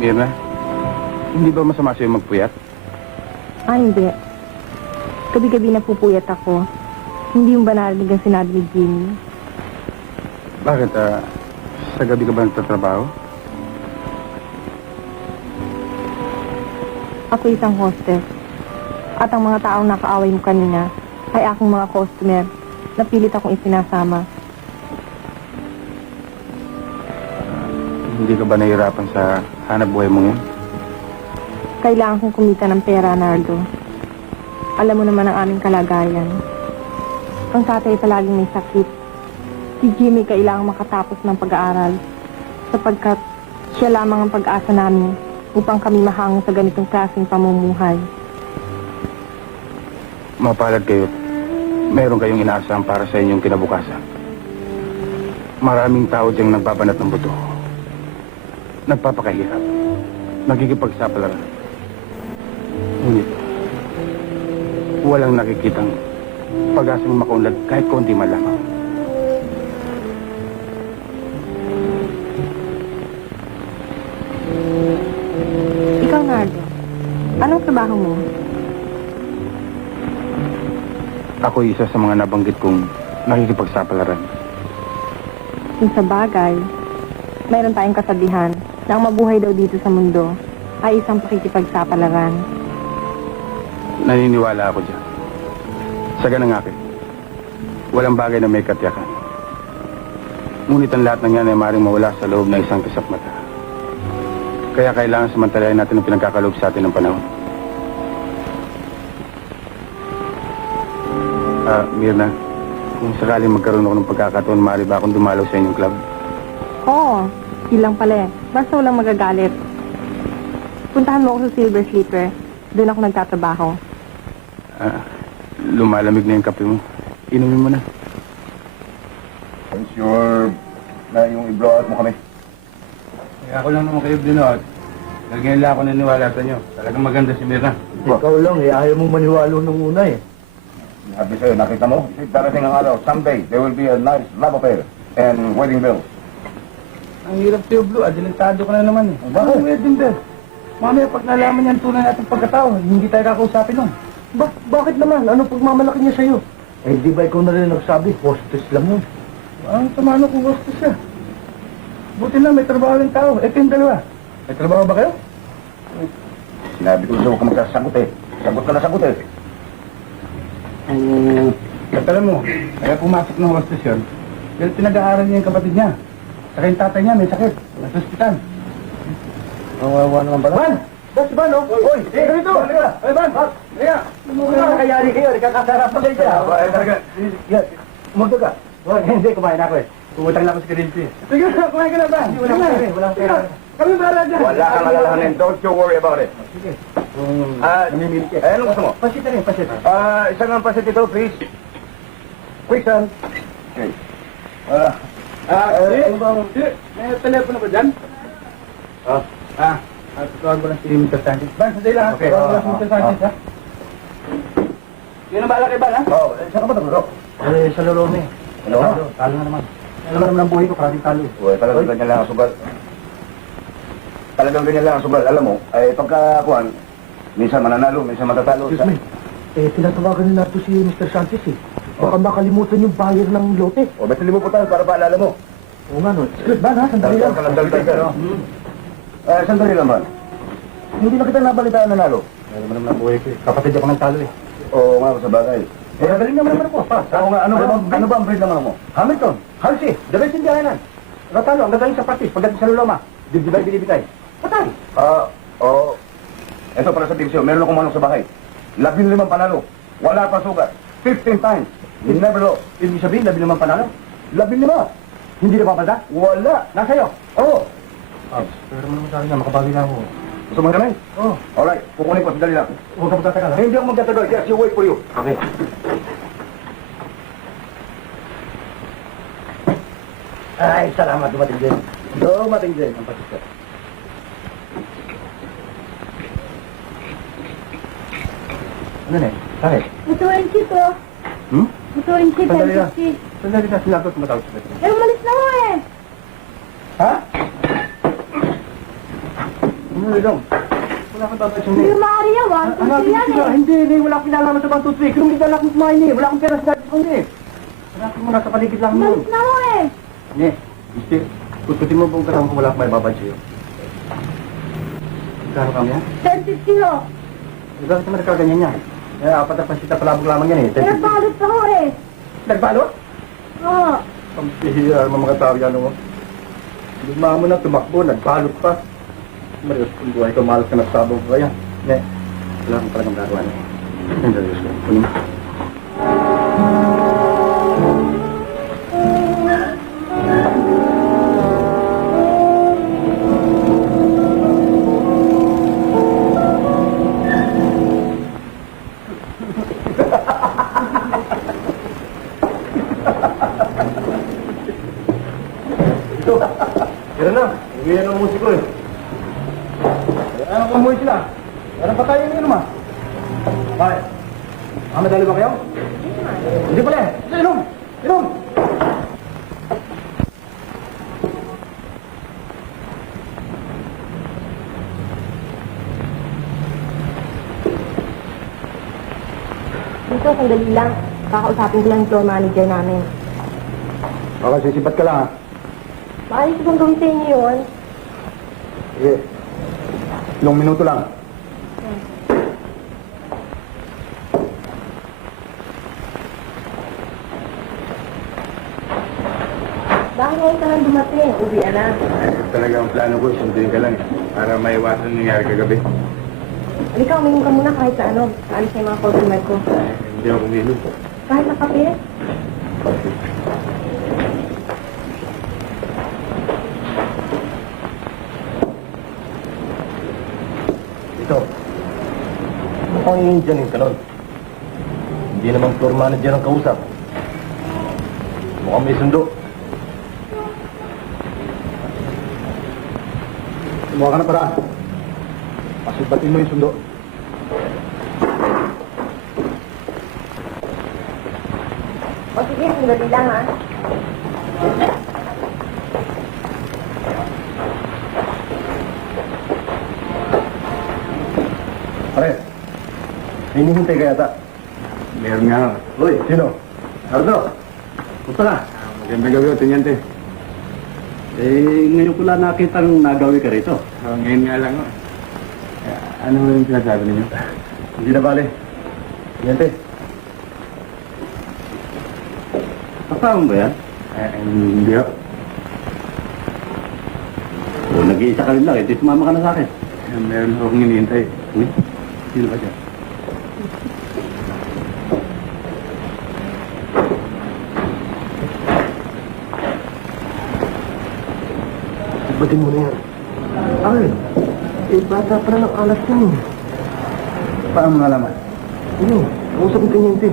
Mirna, hindi ba masama sa'yo magpuyat? Hindi. Gabi-gabi napupuyat ako. Hindi yung ba narinig ang sinabi ni Jimmy? Bakit, sa gabi ka ba nagtatrabaho? Ako isang hostess. At ang mga taong nakaaway mo kanina ay aking mga customer na pilit akong isinasama. Hindi ka ba nahihirapan sa hanap buhay mo ngayon? Kailangan kong kumita ng pera, Nardo. Alam mo naman ang aming kalagayan. Ang tatay palaging may sakit. Si Jimmy kailangang makatapos ng pag-aaral sapagkat siya lamang ang pag-asa namin upang kami mahango sa ganitong klaseng pamumuhay. Mapalad kayo. Meron kayong inaasahan para sa inyong kinabukasan. Maraming tao diyang nagbabanat ng buto. Nagpapakahirap. Nagigipagsapalaran. Ngunit, walang nakikitang pag-asang makaunlad kahit konti man lamang. Ikaw, Nardo, anong trabaho mo? Ako isa sa mga nabanggit kong nakikipagsapalaran. Kung sa bagay, mayroon tayong kasabihan na ang mabuhay daw dito sa mundo ay isang pakikipagsapalaran. Naniniwala ako dyan. Sa ganang akin, walang bagay na may katiyakan. Ngunit ang lahat ng yan ay maaaring mawala sa loob ng isang kisap mata. Kaya kailangan samantalayan natin ang pinagkakaloob sa atin ng panahon. Mirna, kung sakaling magkaroon ako ng pagkakataon, maaari ba akong dumalaw sa inyong club? Oo, ilang pala eh. Basta walang magagalit. Puntahan mo ako sa Silver Slipper. Doon ako nagtatrabaho. Lumalamig na yung kape mo. Inumin mo na. I'm sure na yung i-blow out mo kami. Kaya ako lang naman kayo binot. Ngayon lang ako naniwala sa inyo. Talagang maganda si Mirna. Ikaw lang eh, ayaw mong maniwalo nung una eh. Sabi sa'yo, nakita mo? Darating ang araw, someday, there will be a nice love affair and wedding bells. Ang hirap sa'yo, Blue. Adilantado ka na naman eh. Bakit? Wedding bell. Mamaya, pag nalaman niyan tunay natin pagkatao, hindi tayo kakausapin nun. Bakit naman? Ano pagmamalaki niya sa'yo? Eh, di ba ikaw na rin nagsabi? Hostess lang yun. Ang tamano kung gusto siya. Buti na, may trabaho ng tao. Eh, kayong dalawa. May trabaho ba kayo? Sinabi ko sa'yo, huwag ka magsasagot eh. Sagot ka na sagot eh. Katala mo, kaya pumasok ng hostess yun. Dahil pinag-aaral niya yung kapatid niya. Saka yung tatay niya, may sakit. Nasa ospital. Kawawa naman pala. Ban! Bas ba, no? Oy! Ganito! Halika! Ay, Ban! Halika! Nakayari kayo, nakakasarap pa kayo siya. Ay, talaga. Umagdo ka. Hindi, kumain ako eh. Umutang lang ako sa kadilsi. Sige na, kumain ka na ba? Walang pera, walang pera. Kami bahala dyan. Wala kang alalahanin. Don't you worry about it. Sige. Namimili ka. Anong gusto mo? Pasit na rin, pasit. Isang ang pasit ito, please. Quick, son. Okay. Ano bang... May telepono ba dyan? Tutawag ko lang si Mr. Sanchez. Ban, sandali lang. Okay, Tutawag ko lang si Mr. Sanchez, ha? Yun ang bahala kay Ban, ha? Saan ka ba tumuro? Eh, sa lolo mo eh. Ano? Talo na naman. Talo naman ang buhay ko, parang talo. Uy, talagang ganyan lang ang sugal. Talagang ganyan lang ang sugal. Alam mo, ay pagkakuhan, minsan mananalo, minsan matatalo. Excuse me. Eh, tinatawagan nila ito si Mr. Sanchez eh. Baka makalimutan yung buyer ng lote. O, ba't nilimutan para paalala mo? Oo nga, no. Excuse ba, ha? Sandali lang. Sandali lang, Sandali lang, man. Hindi na kita nabalitaan nanalo. Ano naman ang buhay ko eh. Kapatid ako ng talo eh. Oo nga, sa bagay. Eh, magaling naman ako, pa. Oo nga, ano ba ang breed naman mo? Hamilton, Halsey, the best in the island. Natalo, ang gagaling sa practice. Pagdating sa Luloma, dibdibay, binibitay. Patay. Oo. Ito para sa divisyon, meron akong manok sa bahay. 15 panalo. Wala pa sugat. 15 times. Never lost. Ibig sabihin, 15 panalo. 15. Hindi na papalda? Wala. Nasa'yo. Oo. Pero naman sa akin na, makabawi na ako. Gusto mo gamay? Oo. Alright, kukunin ko. Sandali lang. Huwag ka magtatagal. Hindi ako magtatagal. Just you wait for you. Okay. Ay, salamat dumating din. Dumating din ang pasisya. Ano na eh? Bakit? Mutuin si ko. Hmm? Mutuin si Sandali lang. 1050. Sandali na, sinagot ko matawag sa Eh, umalis na mo eh. Ha? Ano lang? Wala kang babay siya Hindi maaari yan, 1, 2, 3 yan eh. Hindi, wala akong kinalaman sa 1, 2, 3. Kung hindi dala akong kumain eh. Wala akong pera sa dati ko eh. Hanapin mo, nasa paligid lang mo. Umalis na mo eh. Hindi, mister. Kututin mo buong kasama ko wala akong may babay sa'yo. Kano kami yan? 1050 ho. Bakit naman nagkaganyan yan? Eh, apat na pasita palabog lamang yan eh. Eh, nagbalot pa ho eh. Nagbalot? Oo. Ang pihira ng mga tao yan mo. Luma mo na tumakbo, nagbalot pa. Marios, kung buhay ko, malas ka na sabong ko kaya. Ne, wala akong talagang gagawa na. Hindi, Diyos ko. Kunin mo. Ito, yan na. Uwi yan ang musiko eh. Ano kung umuwi sila? Meron pa tayo yung inom ah. Bakit? Madali ba kayo? Hindi pala eh. Sige, inom! Inom! Dito, sandali lang. Kakausapin ko lang yung floor manager namin. Okay, sisipat ka lang ah. Maayos kong gawin sa inyo yun. Sige. Ilang minuto lang. Bakit ngayon ka lang dumating? Uwian na. Talaga ang plano ko, sundin ka lang eh. Para maiwasan nangyari kagabi. Halika, uminom ka muna kahit sa ano. Alis na yung mga customer ko. Hindi ako uminom. Kahit na kape. Ito. Mukhang Indian ka nun. Hindi naman floor manager ang kausap. Mukhang may sundo. Sumuha ka na paraan. Pasibatin mo yung sundo. O sige, sandali lang ha. Pare, hinihintay ka yata. Meron nga. Uy, sino? Ardo. Punta na. Magandang gabi, Teniente. Ngayon ko lang nakita ang nagawi ka rito. Ngayon nga lang. Ano yung sinasabi ninyo? Hindi na bale. Teniente. Kasama mo ba yan? Hindi ako. Nag-iisa ka rin lang, di sumama ka na sa akin. Meron akong hinihintay. Uy, sino ba siya? Batin mo na yan. Ay, bata pa na ng alas yan. Paano mo nalaman? Ano? Kausap ng teniente.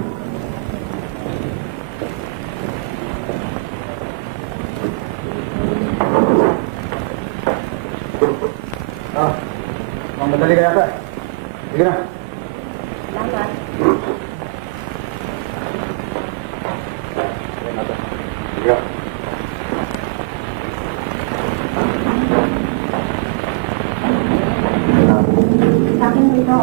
Madali ka yata. Sige na. Salamat. Sige. Sa akin dito.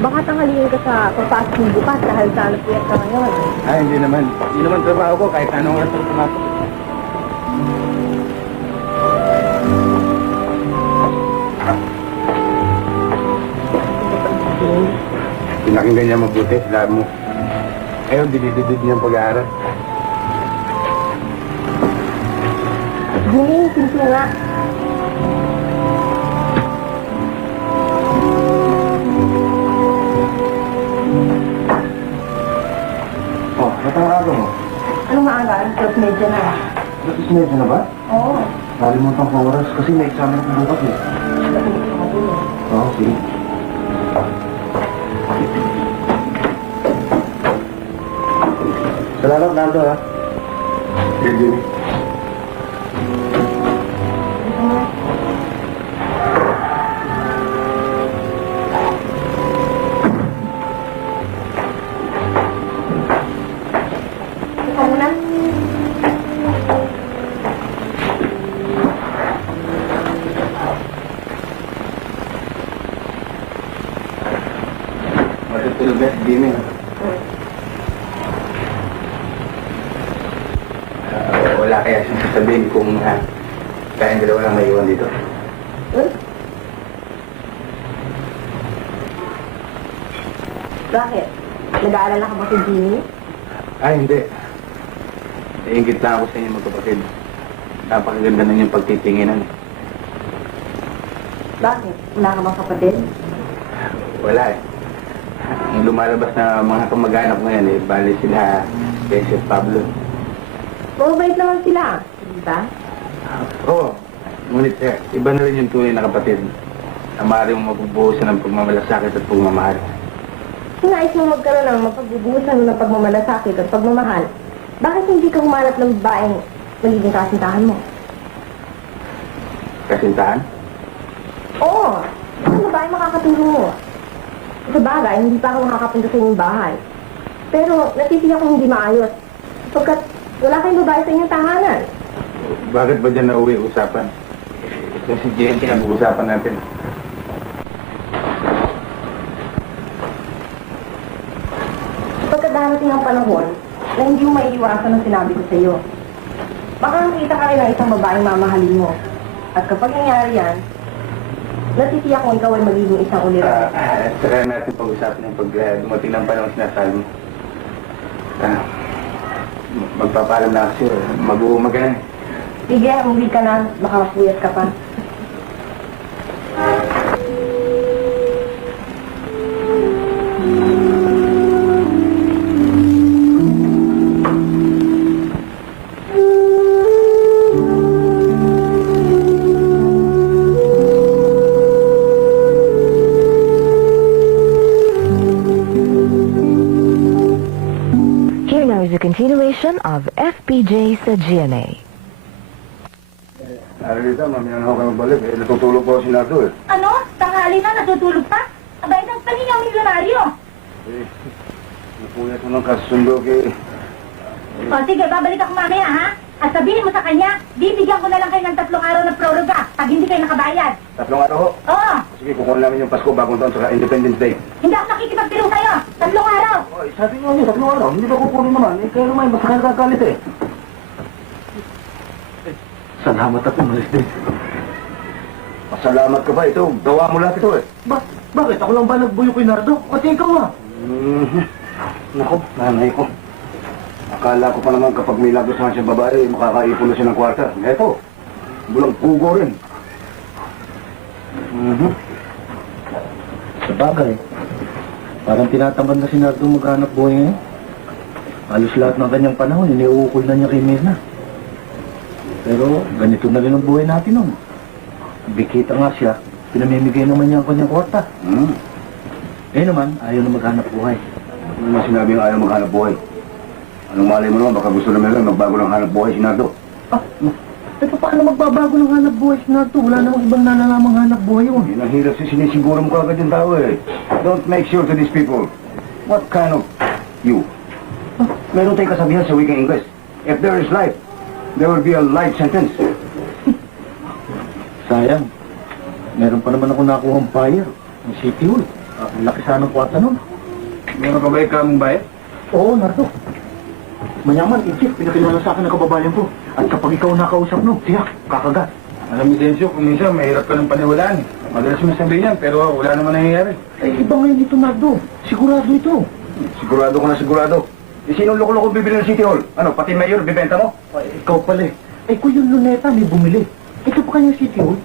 Baka tanghalin ka sa pagpasok mo bukas dahil sa alapiyat ka ngayon. Ay, hindi naman. Hindi naman trabaho ko kahit anong oras ako pumasok. Pinakinggan niya mabuti, sila mo. Ngayon, dinididid niya ang pag-aaral. Jimmy, pinto nga. Oh, natangalo mo. Anong maaga? 12:30 na. Tapos medyo na ba? Oo. Nalimutan ko oras kasi may examen ko bukas eh. Oo, sige. Salamat, Nando, ha? Sige, Jimmy. Ikaw muna. Matutulog na si Jimmy. Wala kaya siyang sasabihin kung kayang dalawa lang maiwan dito. Bakit? Nag-aalala ka ba kay Jimmy? Ay, hindi. Iingit lang ako sa inyo magkapatid. Napakaganda na yung pagtitinginan. Bakit? Wala ka bang kapatid? Wala eh. Ang lumalabas na mga kamag-anak ngayon eh, bali sila Joseph Pablo. Mabait naman sila. Di ba? Oo. Ngunit iba na rin yung tunay na kapatid. Na maaari mong mabubuhusan ng pagmamalasakit at pagmamahal. Kung nais mo magkaroon ng mapagbubuhusan mo ng pagmamalasakit at pagmamahal, bakit hindi ka humanap ng babaeng magiging kasintahan mo? Kasintahan? Oo! Ang babae makakatulong mo. Sa bagay, hindi pa ako makakapunta sa inyong bahay. Pero natitiyak akong hindi maayos. Sapagkat wala kayong babae sa inyong tahanan. Bakit ba dyan nauwi usapan? Ito si Jen, pinag-uusapan natin. Pagkadarating ang panahon na hindi mo maiiwasan ang sinabi ko sa iyo. Baka nakita ka rin ng isang babaeng mamahalin mo. At kapag nangyari yan, natitiyak kung ikaw ay magiging isang ulira. Saka natin pag-usapan yung pag dumating ng panahon sinasabi mo. Magpapalam na kasi, mag-uumaga na. Sige, umuwi ka na. Baka mapuyat ka pa. Here now is a continuation of FPJ sa GMA. Narito, mamaya na ako kayo balik. Natutulog po si Nardo eh. Ano? Tanghali na, natutulog pa? Abay, ng paningaw milyonaryo. Napuyat mo ng kasundo kay... O sige, babalik ako mamaya, ha? At sabihin mo sa kanya, bibigyan ko na lang kayo ng 3 araw na proroga pag hindi kayo nakabayad. 3 araw ho. Oo, Sige, kukunin namin yung Pasko, Bagong Taon, saka Independence Day. hindi ako nakikipagtiro sa'yo. 3 araw. Oy, sabi nga niyo, 3 araw. Hindi ba kukunin naman? Eh, kayo naman, basta kayo kakalit eh. Salamat ako, malis din. Pasalamat ka ba? Ito, gawa mo lahat ito eh. Bakit? Ako lang ba nagbuyo kay Nardo? Pati ikaw nga. Nako, nanay ko. Akala ko pa naman kapag may lagusahan siya babae, makakaipon na siya ng kwarta. Eto, bulang pugo rin. Sa bagay, parang tinatamad na si Nardo maghanap buhay ngayon. Halos lahat ng kanyang panahon, iniuukol na niya kay Mirna. Pero ganito na rin ang buhay natin nun. Bikita nga siya, pinamimigay naman niya ang kanyang kwarta. Eh naman, ayaw na maghanap buhay. Ano naman sinabi ng ayaw maghanap buhay? Anong malay mo naman, baka gusto na meron, magbago ng hanap buhay si Nardo. Eh paano magbabago ng hanap buhay si Nardo? Wala namang ibang nalalamang hanap buhay yun. Yun ang hirap sinisiguro mo kagad yung tao eh. Don't make sure to these people. What kind of you? Meron tayong kasabihan sa wikang English. If there is life, there will be a life sentence. Sayang. Meron pa naman ako nakuha ng buyer. Ang City Hall. Ang laki sana ng kwarta nun. Meron ka ba ikamong bayad? Oo, Nardo. Mayaman, Chief, pinakilala sa akin ng kababayan ko. At kapag ikaw nakausap no, tiyak, kakagat. Alam mo, Densyo, kung minsan mahirap ka ng paniwalaan eh. Madalas mo sabihin yan, pero wala naman nangyayari. Eh, iba ngayon ito, Nardo. Sigurado ito. Sigurado ka na sigurado. Eh, sinong loko-loko bibili ng City Hall? Ano, pati mayor, bibenta mo? Ay, ikaw pala eh. Eh, kung yung luneta may bumili. Ito pa kanyang City Hall.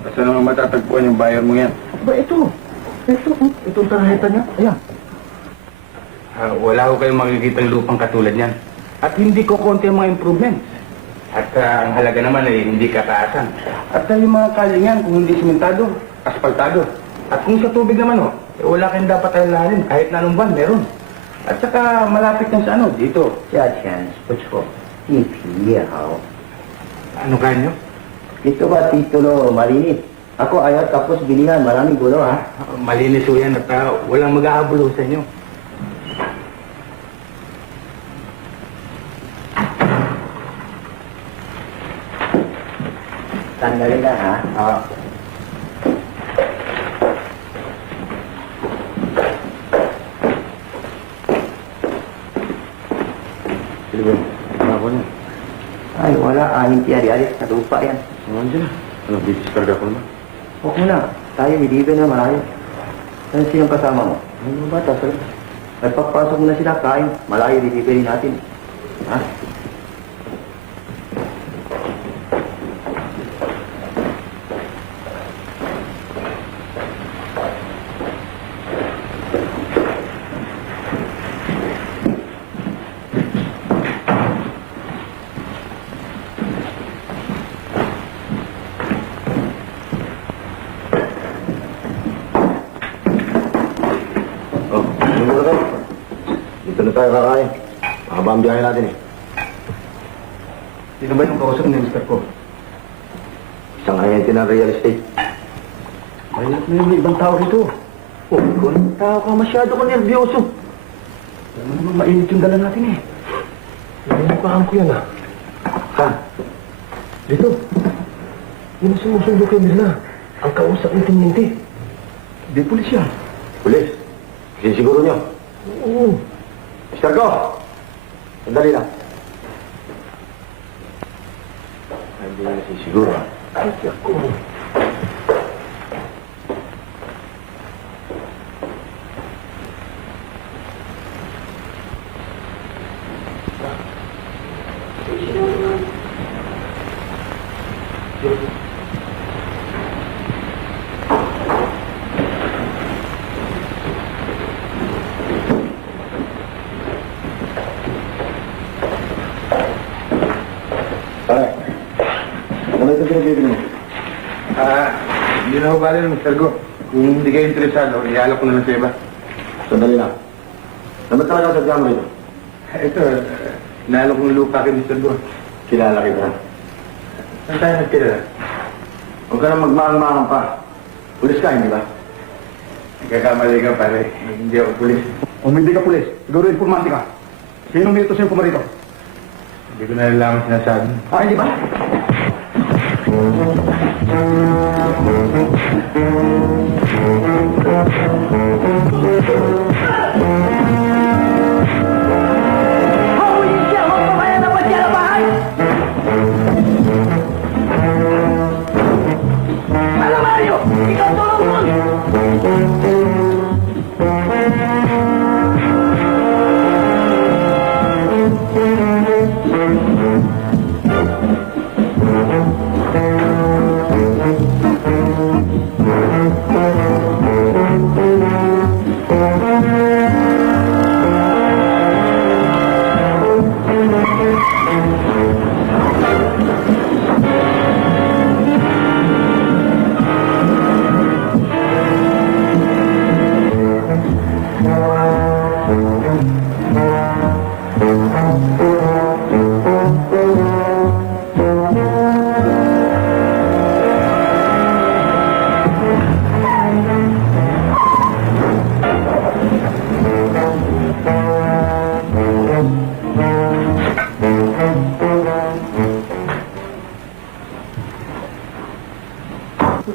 Basta naman matatagpuan yung buyer mo yan. Ba, ito. Itong tarjeta niya. Ayan. Wala ko kayong makikita lupang katulad yan. At hindi ko konti ang mga improvements. At ang halaga naman ay hindi kataasan. At yung mga kalingan kung hindi simentado, asfaltado. At kung sa tubig naman wala kayong dapat alalahanin. Kahit na anong buwan, meron. At saka malapit lang sa dito. Chance, puts ko. Ipiyaw. Ano kaya nyo? Ito ba titulo, malinis? Ako ayaw tapos bilihan, maraming gulo ha. Malinis ho yan at walang mag-aabulo sa inyo. Tanggalin lang ha. Sige, ako na. Ay, wala. Ahin tiyari-alis sa lupa yan. Ano dyan? Ano, disiskarga ko naman. Huwag mo na. Tayo, bibigyan na malayo. Ano silang kasama mo? Ano mga bata, sir? Ay, pagpasok mo na sila, kain. Malayo, bibigyan natin. Ha? Oh, ano muna kayo? Dito na tayo kakain. Mahaba ang biyahe natin eh. Sino ba yung kausap ni Mr. ko? Isang ahente ng real estate. Bayat na yung ibang tao rito. Oh, kung tao ka, masyado ka nervyoso. Alam mo naman, mainit yung dala natin eh. Nakuhaan ko yan ah. Ha? Dito. Yung sumusundo kay Mirna. Ang kausap ng tinminti. Di pulis yan. Pulis. Sinisiguro niyo. Oo. Mr. Go! Sandali lang. Hindi na sisiguro ah. Ay, ako. Pare, ano ito pinag-ibig mo? Hindi na ako bali ng Mr. Go. Kung hindi kayo interesado, ialok ko na lang sa iba. Sandali lang. Naman talaga sa mo ito? Ito, inaalok ko ng lupa kay Mr. Go. Kilala kita. Saan tayo nagkilala? Huwag ka na magmahang-mahang pa. Pulis ka, hindi ba? Nagkakamali ka pare. Hindi ako pulis. Kung hindi ka pulis, siguro informante ka. Sinong minuto sa'yo pumarito? Hindi ko na nalaman sinasabi. Ah, hindi ba?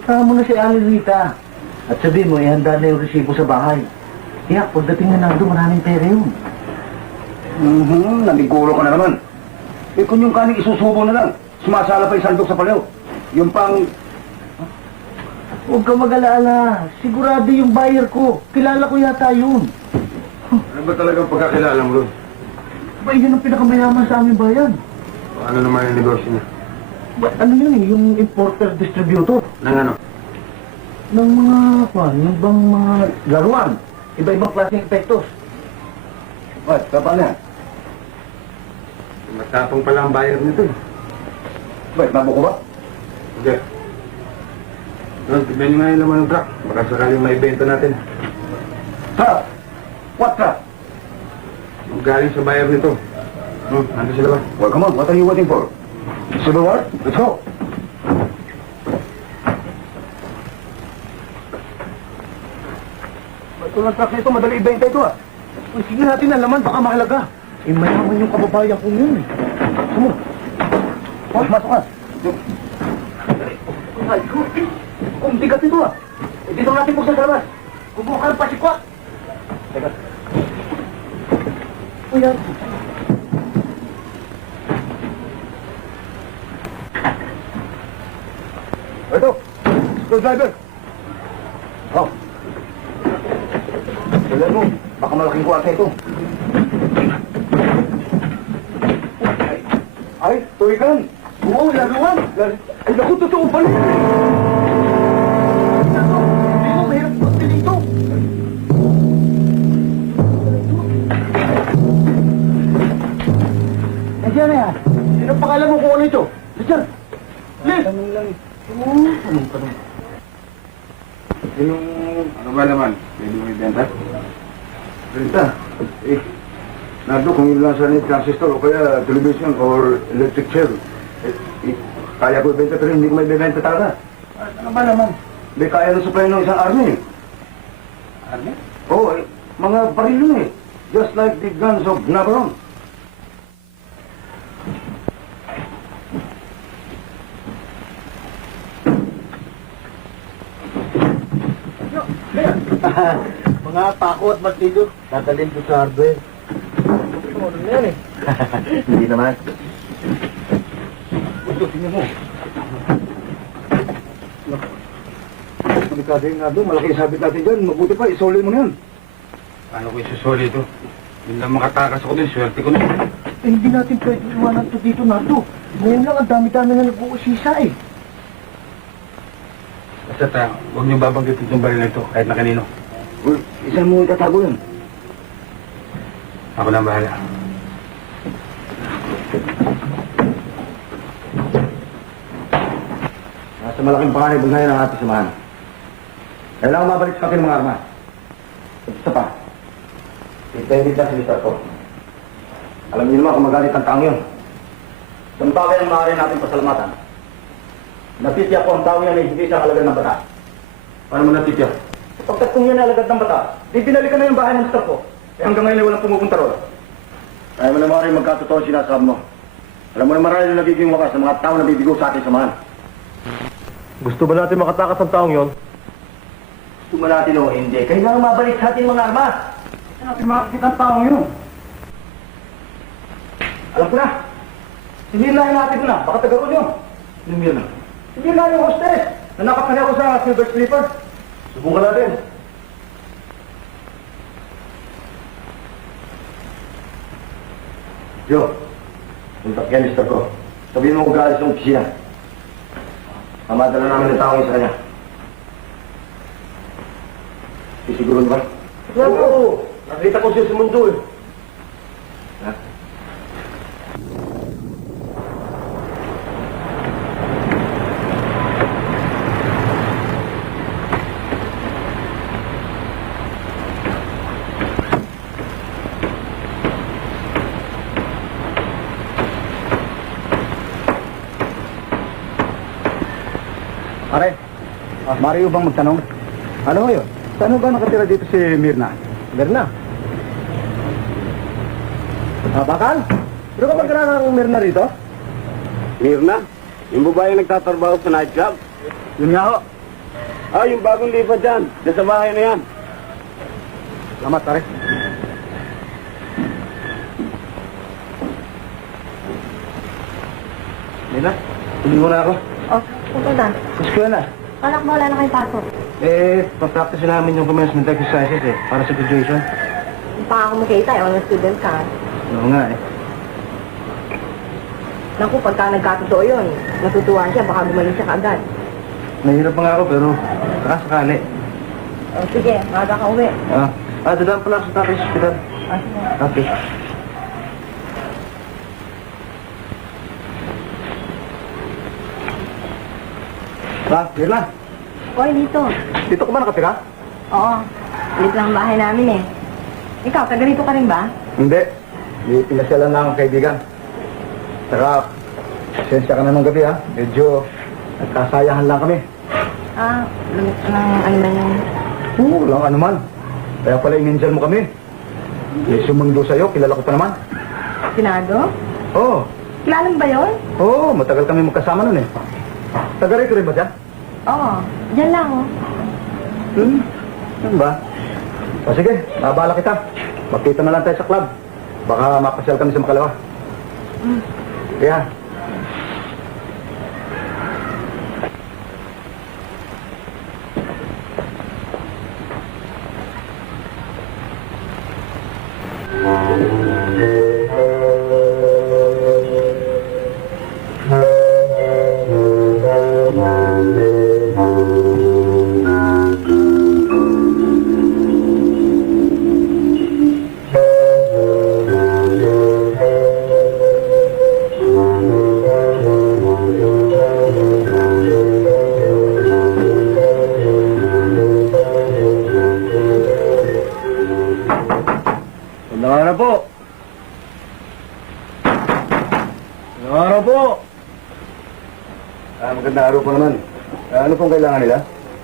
Puntahan mo na si Alilita. At sabihin mo, ihanda na yung resibo sa bahay. Kaya pagdating na nando, maraming pera yun. Naniguro ka na naman. Eh kung yung kaning isusubo na lang, sumasala pa yung sandok sa palayo. Yung pang... Huwag ka mag-alala. Sigurado yung buyer ko. Kilala ko yata yun. Ano ba talagang pagkakilala mo doon? Ba, yun ang pinakamayaman sa aming bayan. Ano naman yung negosyo niya? Ba, ano yun eh, yung importer-distributor. Nang ano? Ng mga, yung bang mga laruan. Iba-ibang klaseng epektos. What? Paano yan? Matapang pala ang buyer nito eh. Ba't, mabuko ba? Hindi. Doon, tignan nyo nga yung laman ng truck. Baka sakaling maibenta natin. Truck? What truck? Galing sa buyer nito. Ano sila ba? Well, come on, what are you waiting for? Civil War? Let's go! Ba't walang truck nito? Madali ibenta ito ah. Uy, sige natin ang laman, baka mahalaga. Eh, mayaman yung kababayan kong yun eh. Sumo. Oh, masok ka. Ay, kung bigat ito ah. Eh, dito natin po sa labas. Kumuha ka ng pasikwa. Teka. Uy, yan. Ito, screwdriver. Oh. Dala mo, baka malaking kwarta ito. Ay, tuwigan. Oo, laruan. Ay, naku, totoo pala. Hindi mo mahirap pagpili dito. Nandiyan na yan. Sino pangalan mo kung ano ito? Nandiyan. Liz! Tanong lang. Tanong. Yung ano ba naman? Pwede mo ibenta? Rita, eh, Nardo, kung yun lang sa net transistor o kaya television or electric chair, kaya ko ibenta pero hindi ko may bibenta talaga. Ano ba naman? May kaya na supply ng isang army. Ano? Oo, mga baril yun eh. Just like the guns of Navarone. Mga pako at martilyo, dadalhin ko sa hardware. Ano na yan eh? Hindi naman. Ito, tingnan mo. Delikado yung Nardo, malaki sabit natin dyan. Mabuti pa, isoli mo na yan. Paano ko isusuli ito? Yun lang makatakas ako din, swerte ko na. Eh, hindi natin pwede iwanan ito dito, Nardo. Ngayon lang, ang dami-dami na nag-uusisa eh. Basta huwag niyo babanggitin itong baril na ito, kahit na kanino. Uy, isang mo itatago yan. Ako na ang bahala. Nasa malaking panganib ngayon ang ating samahan. Kailangan mabalik sa akin ng mga arma. At isa pa, intended na si Mr. ko. Alam niyo naman kung magalit ang taong yun. Isang bagay ang maaari natin pasalamatan. Natitya ko ang taong yan ay hindi siyang alagad ng bata. Paano mo natitya? Pagkat kung yan ay alagad ng bata, di binalikan na yung bahay ng Mr. ko. Eh hanggang ngayon ay walang pumupunta roon. Kaya mo naman rin magkatotoo ang sinasabi mo. Alam mo naman rin yung nagiging wakas sa mga tao na bibigo sa ating samahan. Gusto ba natin makatakas ang taong yon? Gusto mo natin o hindi, kailangan mabalik sa ating mga arma. Saan natin makakita ang taong yun? Alam ko na. Sinilahin natin ko na, baka taga-ron yun. Ano yun na? Sinilahin yung hostess na nakapanya ko sa Silver Slipper. Subukan natin. Joe, puntak yan, Mr. ko. Sabihin mo kung gaalis ng opisina. Mamadala namin ng taong isa kanya. Sisiguro ba? Oo! Nakita ko siya sa mundo eh. Ha? Pare, Mario bang magtanong? Ano yun? Saan ba nakatira dito si Mirna? Mirna? Bakal? Pero ka magkara ng Mirna rito? Mirna? Yung babae nagtatrabaho sa nightclub? Yun nga ho. Yung bagong lipat dyan. Diyan sa bahay na yan. Salamat, pare. Mirna, tuloy mo na ako. Oh, punta na. Gusto ko na. Anak mo, wala na kayong pasok. Pa-practice namin yung commencement exercises para sa graduation. Hindi pa ako makita, honor student ka. Oo nga Naku, pagka nagkatotoo yun, natutuwa siya, baka gumaling siya kaagad. Nahirap pa nga ako pero sakali. O sige, maaga ka uwi. Dadaan pala ako sa tatay sa hospital. Sige. Okay. Mirla, Hoy, dito. dito ka ba nakatira? Oo, ulit lang ang bahay namin eh. Ikaw, taga rito ka rin ba? Hindi. May pinasyalan lang ang kaibigan. Saka, sensya ka na ng gabi ha. Medyo nagkasayahan lang kami. Lamit ng ano man yung... Oo, walang ano man. Kaya pala ininjan mo kami. May sumundo sa'yo, kilala ko pa naman. Sinado? Oo, Kilala mo ba yun? oo, matagal kami magkasama nun eh. Taga rito rin ba dyan? Oo, dyan lang oh. Ano ba? O sige, nabala kita. Magkita na lang tayo sa club. Baka mapasyal kami sa makalawa. Kaya, magandang araw po. Magandang araw po. Magandang araw po naman. Ano pong kailangan nila?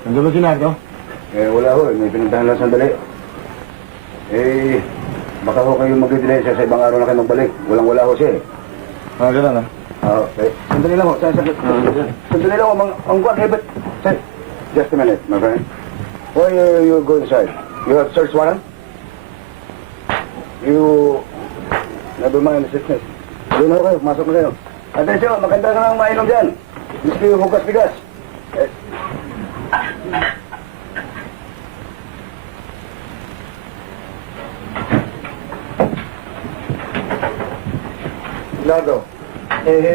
Nandiyan ba si Nardo? Wala ho. May pinuntahan lang sandali. Baka ho kayo mag-delay siya sa ibang araw na kayo magbalik. Walang-wala ho siya eh. Ganun ha? Okay. Sandali lang ho. Sandali lang ho. Mangguan. But... Just a minute, my friend. Why you go inside? You have search warrant? You... Never mind, sickness. Doon na kayo, masok na kayo. Atensyon, maganda ka nang mainom dyan. Gusto yung hugas-bigas. Lardo,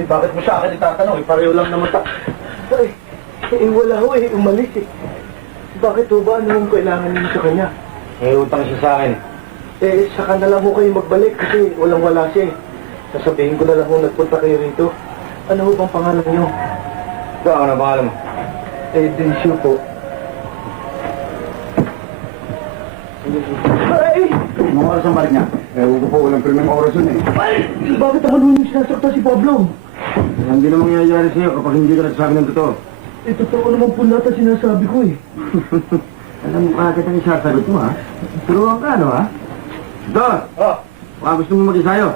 bakit mo sa akin itatanong? Pareho lang naman ta... Wala ho eh, umalis eh. Bakit ho ba? Ano ang kailangan niyo sa kanya? Utang siya sa akin. Saka na lang ho kayo magbalik kasi walang-wala siya eh. Sasabihin ko na lang ho nagpunta kayo rito. Ano ho bang pangalan niyo? Ito, ano pangalan mo? Densyo po. Ay! Mga oras ang balik niya. Ewan ko po, walang primeng oras yun eh. Bakit naman ho yung sinasakta si Pablo? Hindi na mangyayari sa'yo kapag hindi ka nagsasabi ng totoo. Totoo naman po lahat ang sinasabi ko eh. Alam mo agad ang isasagot mo ha? Turuan ka ano ha? Ito! Baka gusto mo mag-isayo.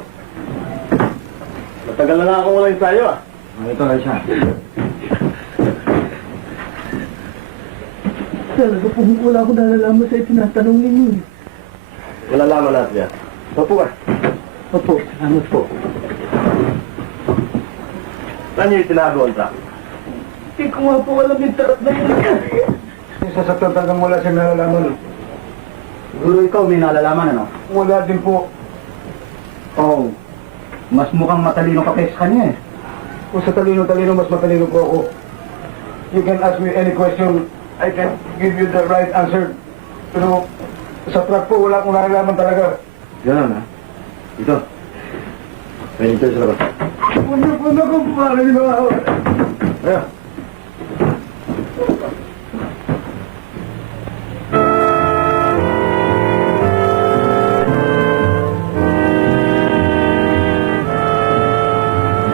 Matagal na nga ako walang ensayo ah. Ito lang siya. Talaga po wala akong nalalaman sa tinatanong ninyo eh. Wala laman natin yan. Opo ka. Opo, salamat po. Saan niyo itinago ang truck? Hindi ko nga po alam yung tarap na yun. Isa sa talagang wala siyang nalalaman. Siguro ikaw may nalalaman, ano? Wala din po. Oo. Mas mukhang matalino ka kaysa kanya eh. Kung sa talino-talino, mas matalino po ako. You can ask me any question. I can give you the right answer. Pero sa truck po, wala akong nalalaman talaga. Ganun ha? Ito. May ito sa labas. Wala kong parang ginawa. Ayan.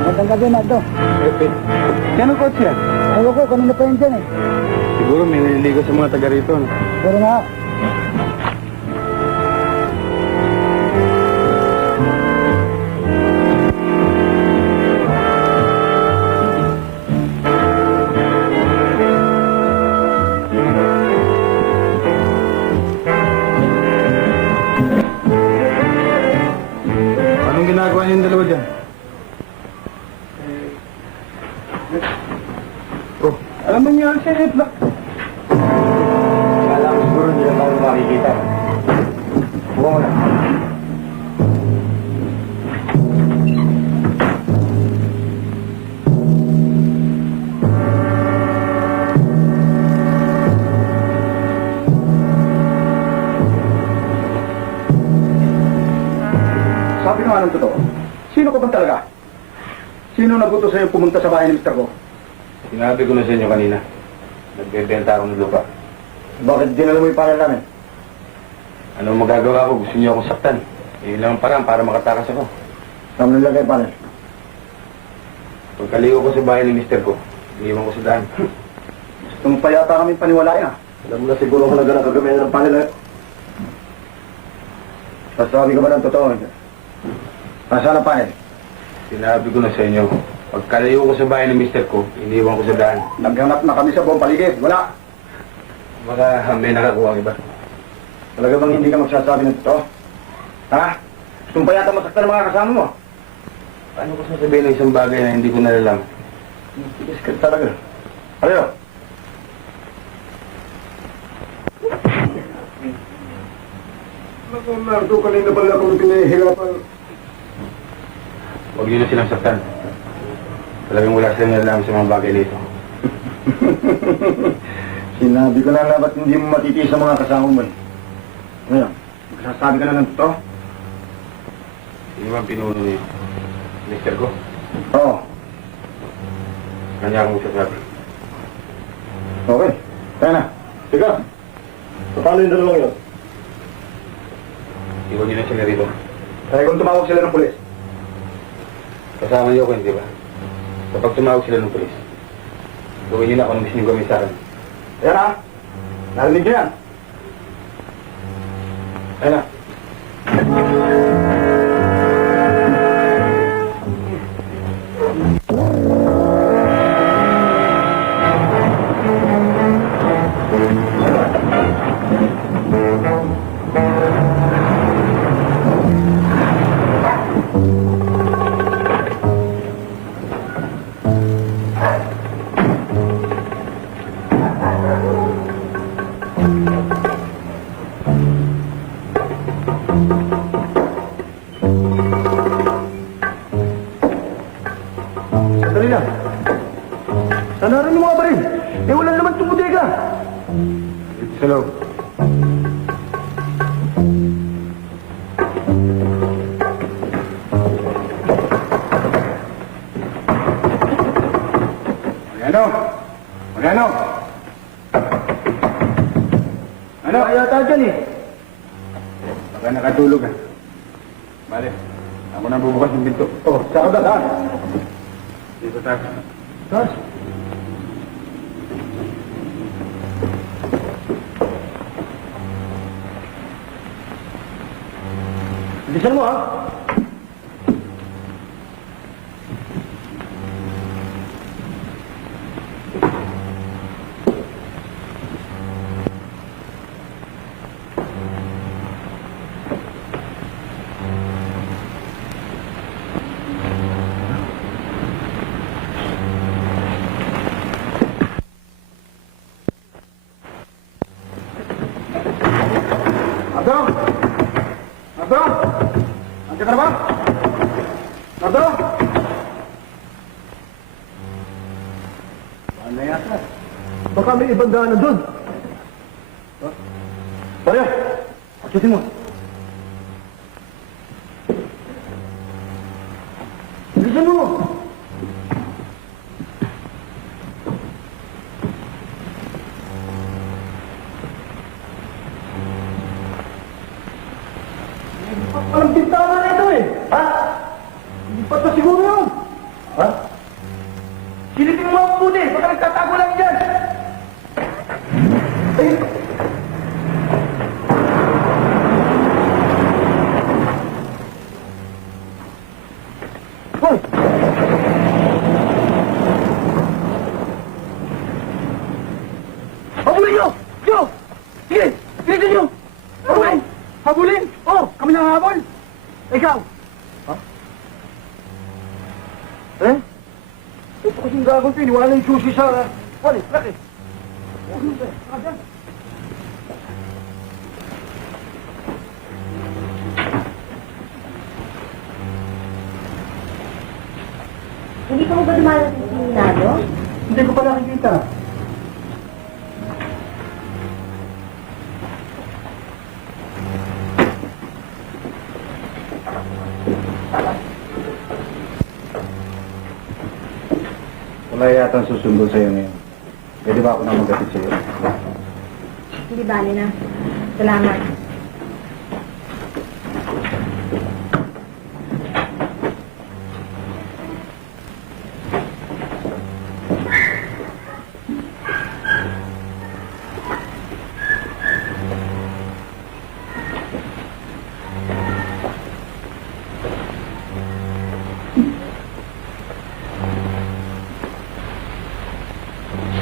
Magandang gabi, Nardo. Yan ang kotse yan. Ayaw ko, kanina pa yun dyan eh. Siguro may naliligo sa mga taga rito. No? Pero nga, Anong ginagawa niyong dalawa dyan? Oh, alam nangyari sa headlock? Kala ko siguro hindi lang tayo makikita. Buka mo na. Sabi nga ng totoo. Sino ka ba talaga? Sino nagutos sa'yo pumunta sa bahay ni Mr. Go? Sinabi ko na sa inyo kanina. Nagbebenta ako ng lupa. Bakit dinala mo yung panel namin? Ano magagawa ko? Gusto niyo akong saktan. Yun lang ang parang para makatakas ako. Saan mo nilagay yung panel? Pagkaligo ko sa bahay ni Mr. ko, iniwan ko sa daan. Gusto mo pa yata kami paniwalain Alam mo na siguro kung nagana kagamihan ng panel na yun. Sasabi ka ba ng totoo? Nasaan ang panel? Sinabi ko na sa inyo, pagkaligo ko sa bahay ni Mr. ko, iniwan ko sa daan. Naghanap na kami sa buong paligid. Wala. Baka may nakakuha ang iba. Talaga bang hindi ka magsasabi ng totoo? Ha? Gusto mo pa yata masaktan ng mga kasama mo? Paano ko sasabihin ng isang bagay na hindi ko nalalang? Tigas ka talaga. Ano? Naku, Nardo, kanina pala akong pinahihirapan. Huwag niyo na silang saktan. Talagang wala silang nalalang sa mga bagay nito. Sinabi ko na ba't hindi mo matitiis sa mga kasama mo eh. Ngayon, magsasabi ka na ng totoo? Sino ba ang pinuno ni Mr. ko? Oo. Kanya akong sasabi. Okay. Kaya na. Sige. Paano yung dalawang yun? Iwan niyo na sila rito. Kaya kung tumawag sila ng pulis. Kasama niyo ako, hindi ba? Kapag tumawag sila ng polis, gawin niyo na kung ano gusto niyo gawin sa akin. Kaya na. Narinig niyo yan. Kaya na. Sandali lang. Sanaran yung mga baril. Eh, wala naman itong bodega. Dito sa loob. Magano? Magano? Ano? Kaya yata dyan eh. Baka nakatulog ka. Bale, ako na bubukas ng pinto. Oh, saan ka ba? Dito tayo. Saan? Bilisan mo ha? Nardo! Nardo! Andiyan ka na ba? Nardo! Ano yata? Baka may ibang daanan doon. Pare! Akitin mo! Bilisan mo! Walang bintana na ito eh! Ha? Hindi pa ito siguro yun! Ha? Silipin mo ang puti! Baka nagtatago lang dyan! Eh! Hoy! Habulin nyo! Nyo! Sige! Bilisan nyo! Habulin! Habulin! Oh! Kami nang habol! Ikaw! Ha? Eh? Ito kasing gagawin ko, iniwala yung susi sa Polis, bakit? Hindi ka mo ba dumarating sa Minado? Hindi ko pa nakikita. Wala yata ang susundo sa'yo ngayon. Pwede ba ako na magkatid sa'yo? Hindi bali na. Salamat.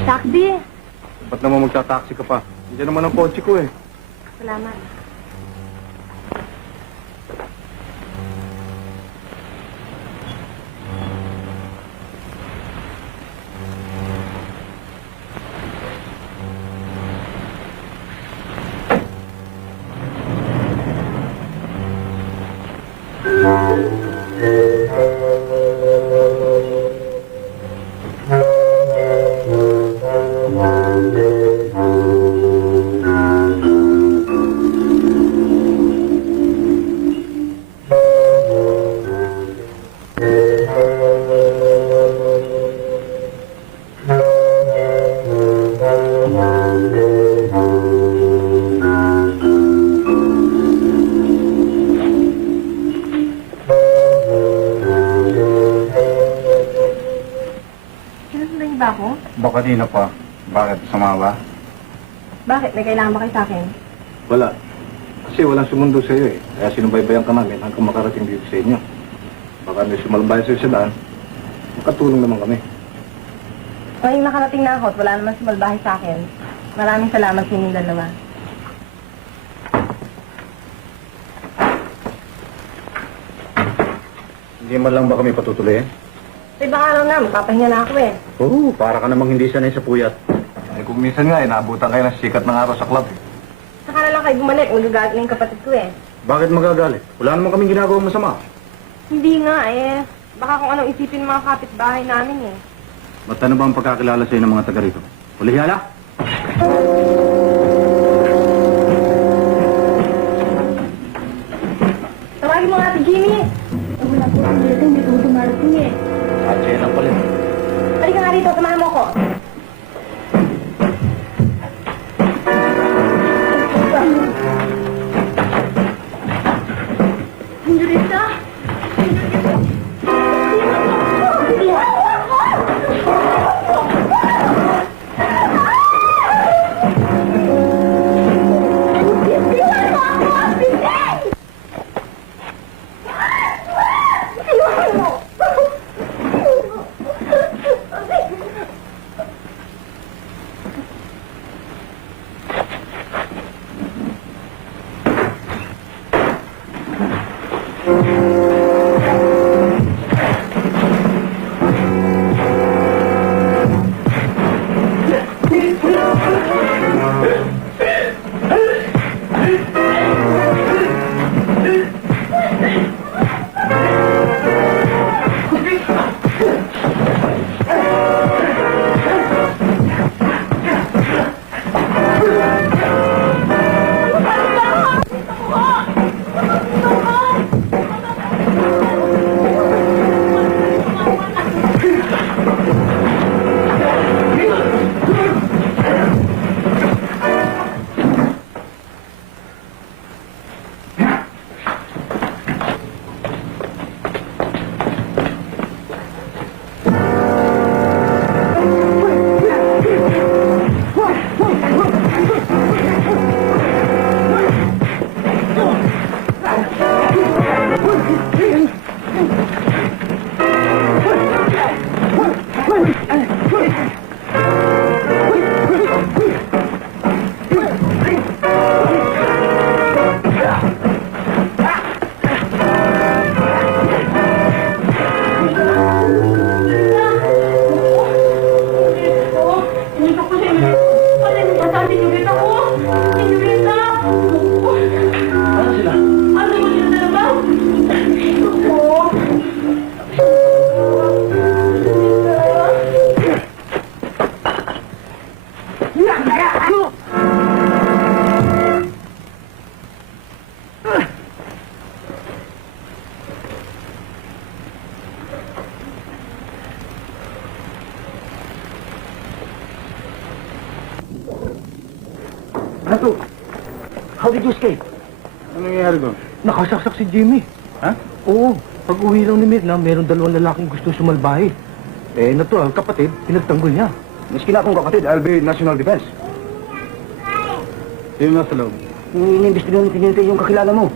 Taxi! Ba't naman magta-taxi ka pa? Hindi naman ang kotse ko eh. Salamat. Sinusundan niyo ba ako? Baka kanina pa. Bakit? Sama ba? Bakit? May kailangan ba kayo sa akin? Wala. Kasi walang sumundo sa'yo eh. Kaya sinubaybayan ka namin hanggang makarating dito sa inyo. Baka may sumalbay sa'yo sa daan. Makatulong naman kami. Ngayong nakarating na ako at wala naman sumalbahay sa akin. Maraming salamat sa inyong dalawa. Hindi man lang ba kami patutuloy eh? Sa ibang araw na, magpapahinga na ako eh. Oo, para ka namang hindi sanay sa puyat. Eh kung minsan nga eh, naabutan kayo ng sikat ng araw sa club eh. Saka na lang kayo bumalik, magagalit na yung kapatid ko eh. Bakit magagalit? Wala naman kaming ginagawang masama. Hindi nga eh. Baka kung anong isipin ng mga kapitbahay namin eh. Ba't ano ba ang pagkakilala sa'yo ng mga taga rito? Hulihala? Tawagin mo nga si Jimmy! Wala po ang dito, hindi ko dumarating eh. At siya lang pala. Halika nga dito, samahan mo ko. Senyorita! Nato, how did you escape? Ano nangyayari doon? Nakasaksak si Jimmy. Ha? Oo, pag uwi lang ni Mirna, meron dalawang lalaking gusto sumalbahe. Nato, ang kapatid, pinagtanggol niya. Miski na akong kapatid, I'll be National Defense. Sino nasa loob? Iniimbestigahan ni Tiniente yung kakilala mo.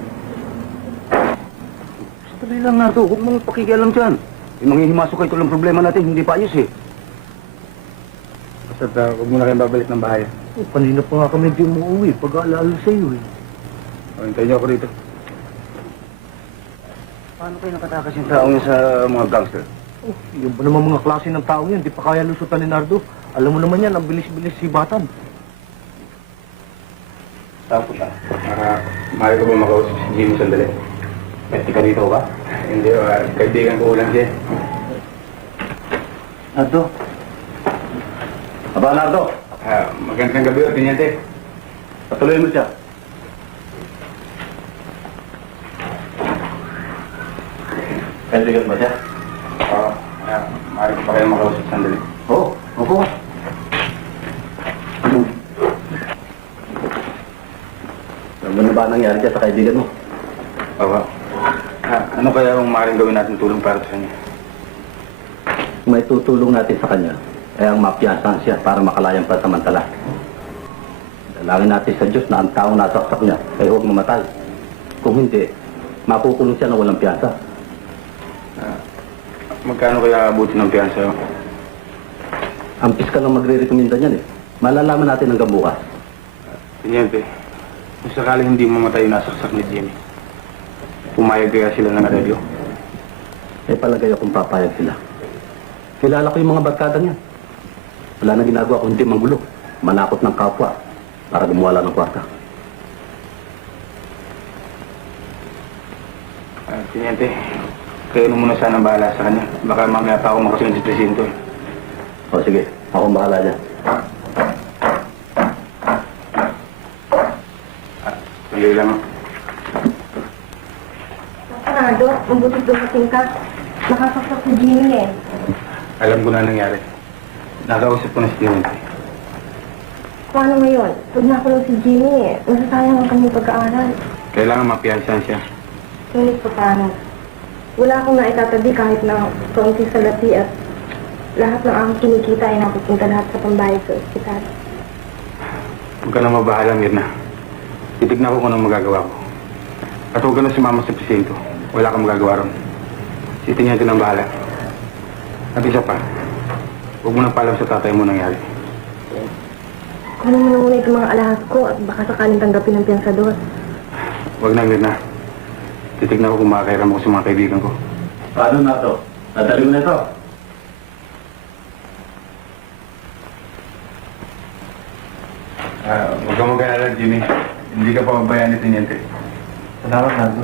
Sandali lang, Nardo. Huwag mong pakikialam dyan. Yung manghihimasok kayo lang problema natin, hindi pa ayos eh. Basta huwag mo na kayong babalik ng bahay. Kanina pa nga kami di umuwi, pag-aalala sa iyo eh. O, hintayin niyo ako rito. Paano kayo nakatakas yung taong yun sa mga gangster? Yung ba naman mga klase ng tao yan, di pa kaya lusutan ni Nardo. Alam mo naman yan, ang bilis-bilis si Batan. Tapos para maaari ko ba makausap si Jimmy sandali? Pwede ka dito ba? Hindi, kaibigan ko lang siya. Nardo? Aba, Nardo. Magandang gabi, Tiniente. Patuloy mo siya. Kaibigan mo siya? Oo, maaari ko pa kayo makausap sandali. Oo, opo. Ano na ba nangyari dyan sa kaibigan mo? Oo. Ano kaya ang maaaring gawin natin tulong para sa kanya? May tutulong natin sa kanya ay ang mapiyasahan siya para makalayang pansamantala. Dalangin natin sa Diyos na ang taong nasaksak niya ay huwag mamatay. Kung hindi, makukulong siya na walang piyasa. Magkano kaya abuti ng piyansa? Ang piskal ang magre-rekomenda niyan eh. Malalaman natin hanggang bukas. Tiniente, kung sakaling hindi mamatay yung nasaksak ni Jimmy, pumayag kaya sila ng arelyo? Palagay akong papayag sila. Kilala ko yung mga barkada niya. Wala na ginagawa kundi manggulo, manakot ng kapwa para gumuwala ng kwarta. Tiniente, kayo muna sana bahala sa kanya. Baka mamaya pa ako makasunod si Presinto. O sige, akong bahala dyan. Sandali lang. Nardo, mabuti dumating ka. Nakasaksak si Jimmy eh. Alam ko na nangyari. Nakausap ko na si Tiniente. Paano ngayon? Pag nakulong si Jimmy eh, masasayang ang kanyang pag-aaral. Kailangan mapiyansahan siya. Ngunit pa paano? Wala akong naitatabi kahit na kaunti sa lati at lahat ng aking kinikita ay napupunta lahat sa pambayad sa ospital. Huwag ka na mabahala, Mirna. Titignan ko kung anong magagawa ko. At huwag ka na sumama sa presinto. Wala kang magagawa ron. Si Tiniente nang bahala. At isa pa, huwag mo nang paalam sa tatay mo nangyari. Ano mo na muna itong mga alahas ko at baka sakaling tanggapin ng piyansador. Huwag na, Mirna. Titignan ko kung makakairam ko sa mga kaibigan ko. Paano na to? Nadali mo na ito? Huwag kang mag-aalala, Jimmy. Hindi ka pa mabayaan ni Tiniente. Salamat, Nardo.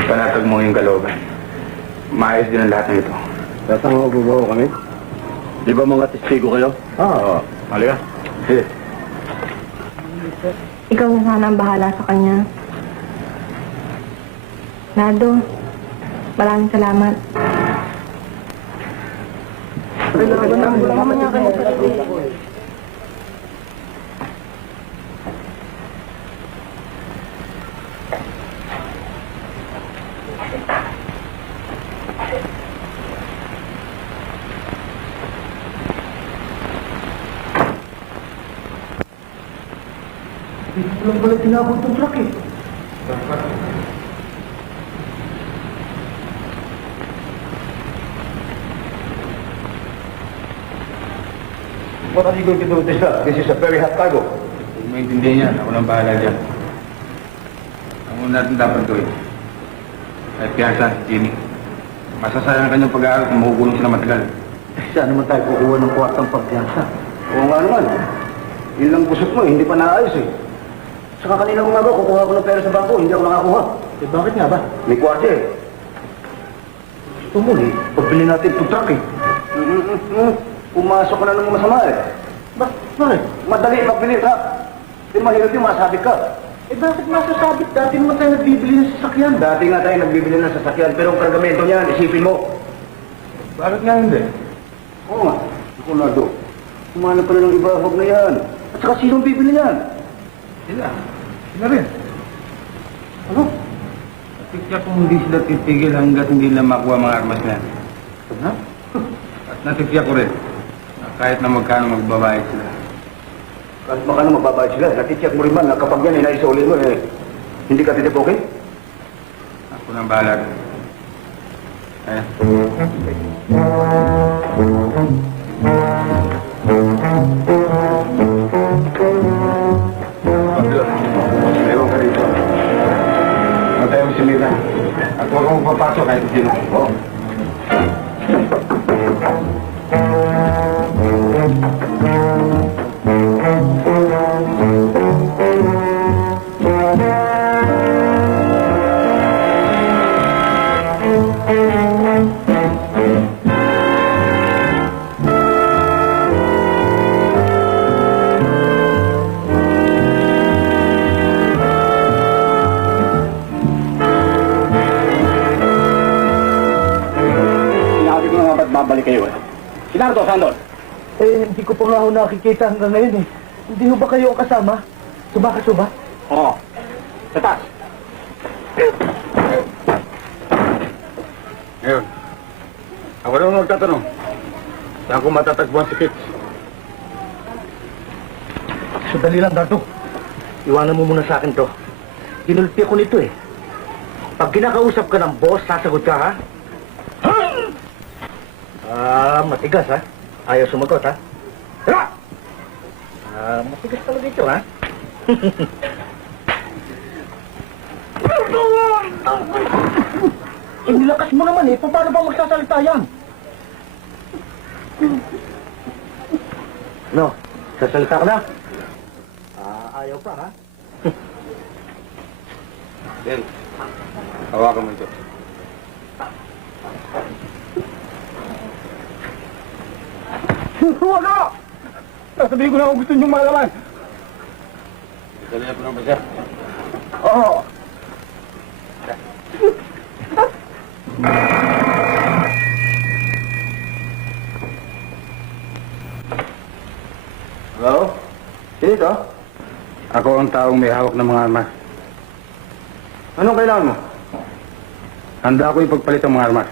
Ipanatag mo yung kalooban. Maayos din ang lahat ng ito. Sasang mabubaw kami? Di ba mga testigo kayo? Oo. Halika. Sige. Ikaw na sana ang bahala sa kanya. Nardo, maraming salamat. Mamaya kayo sa Walang pala tinabot ng truck eh. What are you going to do with this lot? This is a very hot cargo. Huwag maintindihan niya. Ako nang bahala dyan. Ang una natin dapat gawin ay piyansahan si Jimmy. Masasayang ang kanyang pag-aaral kung makukulong siya na matagal. Saan naman tayo kukuha ng kwartang pagpiyansa? Oo nga naman. Yun lang kusot mo, hindi pa naayos eh. Saka kanina ko nga ba, kukuha ko ng pera sa bangko, hindi ako nakakuha. Bakit nga ba? May kwarta eh. Gusto mo eh, pagbili natin itong truck eh. Pumasok ka na ng masama eh. Bakit? Madali magbili ka. Pero mahirap yung masabit ka. Bakit masasabit? Dati naman tayo nagbibili ng sasakyan. Dati nga tayo nagbibili ng sasakyan, pero ang kargamento niyan, isipin mo. Bakit nga hindi? Oo nga. Ako, Nardo. Kumahanap pa rin ng iba hog na yan. At saka sinong bibili yan? Sila. Sila rin. Ano? Tiyak kung hindi sila titigil hanggat hindi nila makuha mga armas na yan. Ha? At natitiyak ko rin na kahit na magkano magbabayad sila. Kahit makano magbabayad sila, natitiyak mo rin ba na kapag yan ay naisaulin mo, hindi ka titipokin? Ako nang bahala rin. Eh, Pablo, meron ka rito. matay mo si Mira. At huwag kang papasok kahit sino. Oo. Sinabi ko na nga ba't babalik kayo eh. Sinardo, Sandor. Hindi ko pa nga ako nakikita hanggang ngayon eh. Hindi ho ba kayo ang kasama? Suba ka suba? Oo. Sa taas. Ngayon, ako naman magtatanong. Saan ko matatagpuan si Fitz? Sandali lang, Dardo. Iwanan mo muna sa akin to. Tinulpi ko nito eh. Pag kinakausap ka ng boss, sasagot ka, ha? Matigas, ha? Ayaw sumagot, ha? Tara! Matigas talaga ito, ha? Nilakas mo naman, eh. Paano ba magsasalita yan? No, sasalita ka na? Ayaw pa, ha? Del, hawakan mo ito. Wala! Sasabihin ko na kung gusto niyong malaman. Dali po ng basa. Oo. Hello? Sino ito? Ako ang taong may hawak ng mga armas. Anong kailangan mo? Handa ako ipagpalit ang mga armas.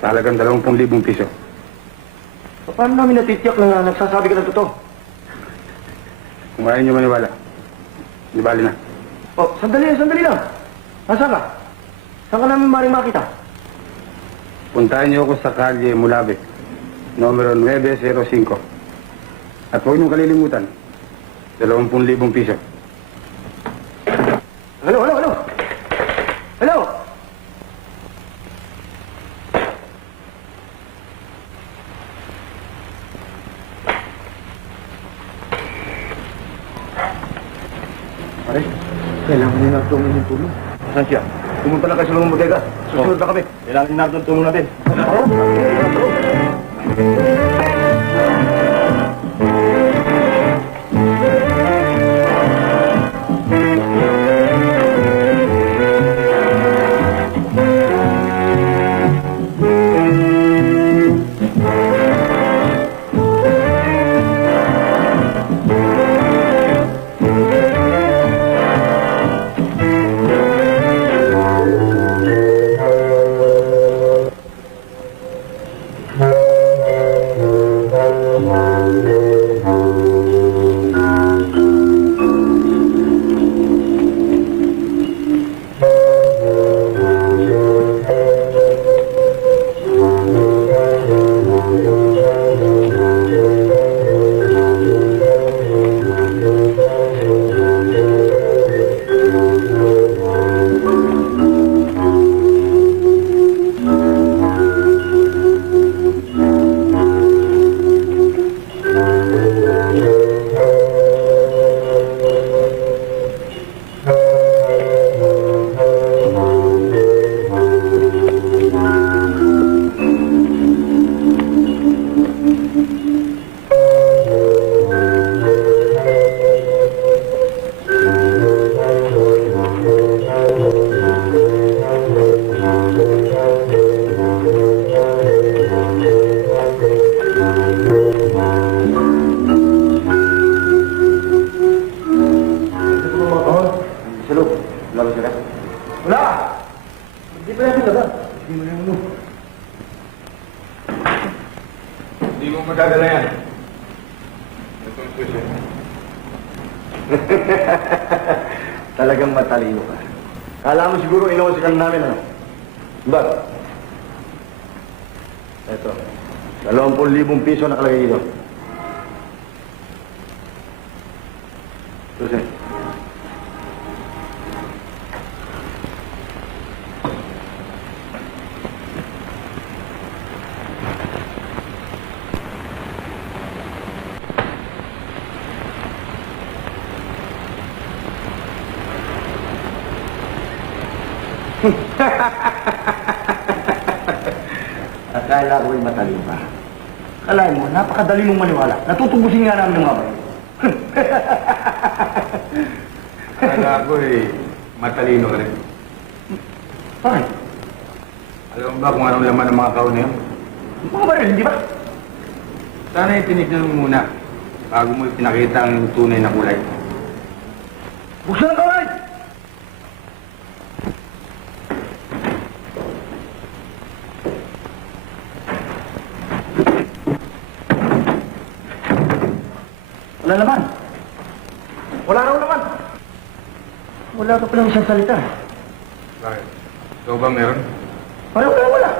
Sa halagang 20,000 piso. Paano namin natitiyak na nagsasabi ka ng totoo? Kung ayaw niyo maniwala, di bali na. Oh, sandali lang. Nasaan ka? Saan ka namin maring makita? Puntahan niyo ako sa kalye Mulabe, numero 905. At huwag niyong kalilimutan, 20,000 piso. Hello? Hello? Pare, kailangan niyo na tumingin ng tulong. Saan siya? Pumunta na kayo sa lumang bodega. Susunod na kami. Kailangan ni Nardo ng tulong natin. magdadala yan. Ito ang susi. Talagang matalino ka. Kala mo siguro inuusikan namin, ano? Ba? Ito. 20,000 piso nakalagay dito. Susi. Akala ko'y matalino ka. Kalahin mo, napakadali mong maniwala. Natutubusin nga namin ng mga bayan. Kala ko matalino ka rin. Bakit? Alam mo ba kung anong laman ng mga kahon na yun? Mga baril, hindi ba? Sana itinignan mo muna bago mo ipinakita ang tunay na kulay. Buksan ang kamay! Wala naman. Wala raw naman. Wala ka palang isang salita. Bakit? Ikaw ba meron? Parang wala.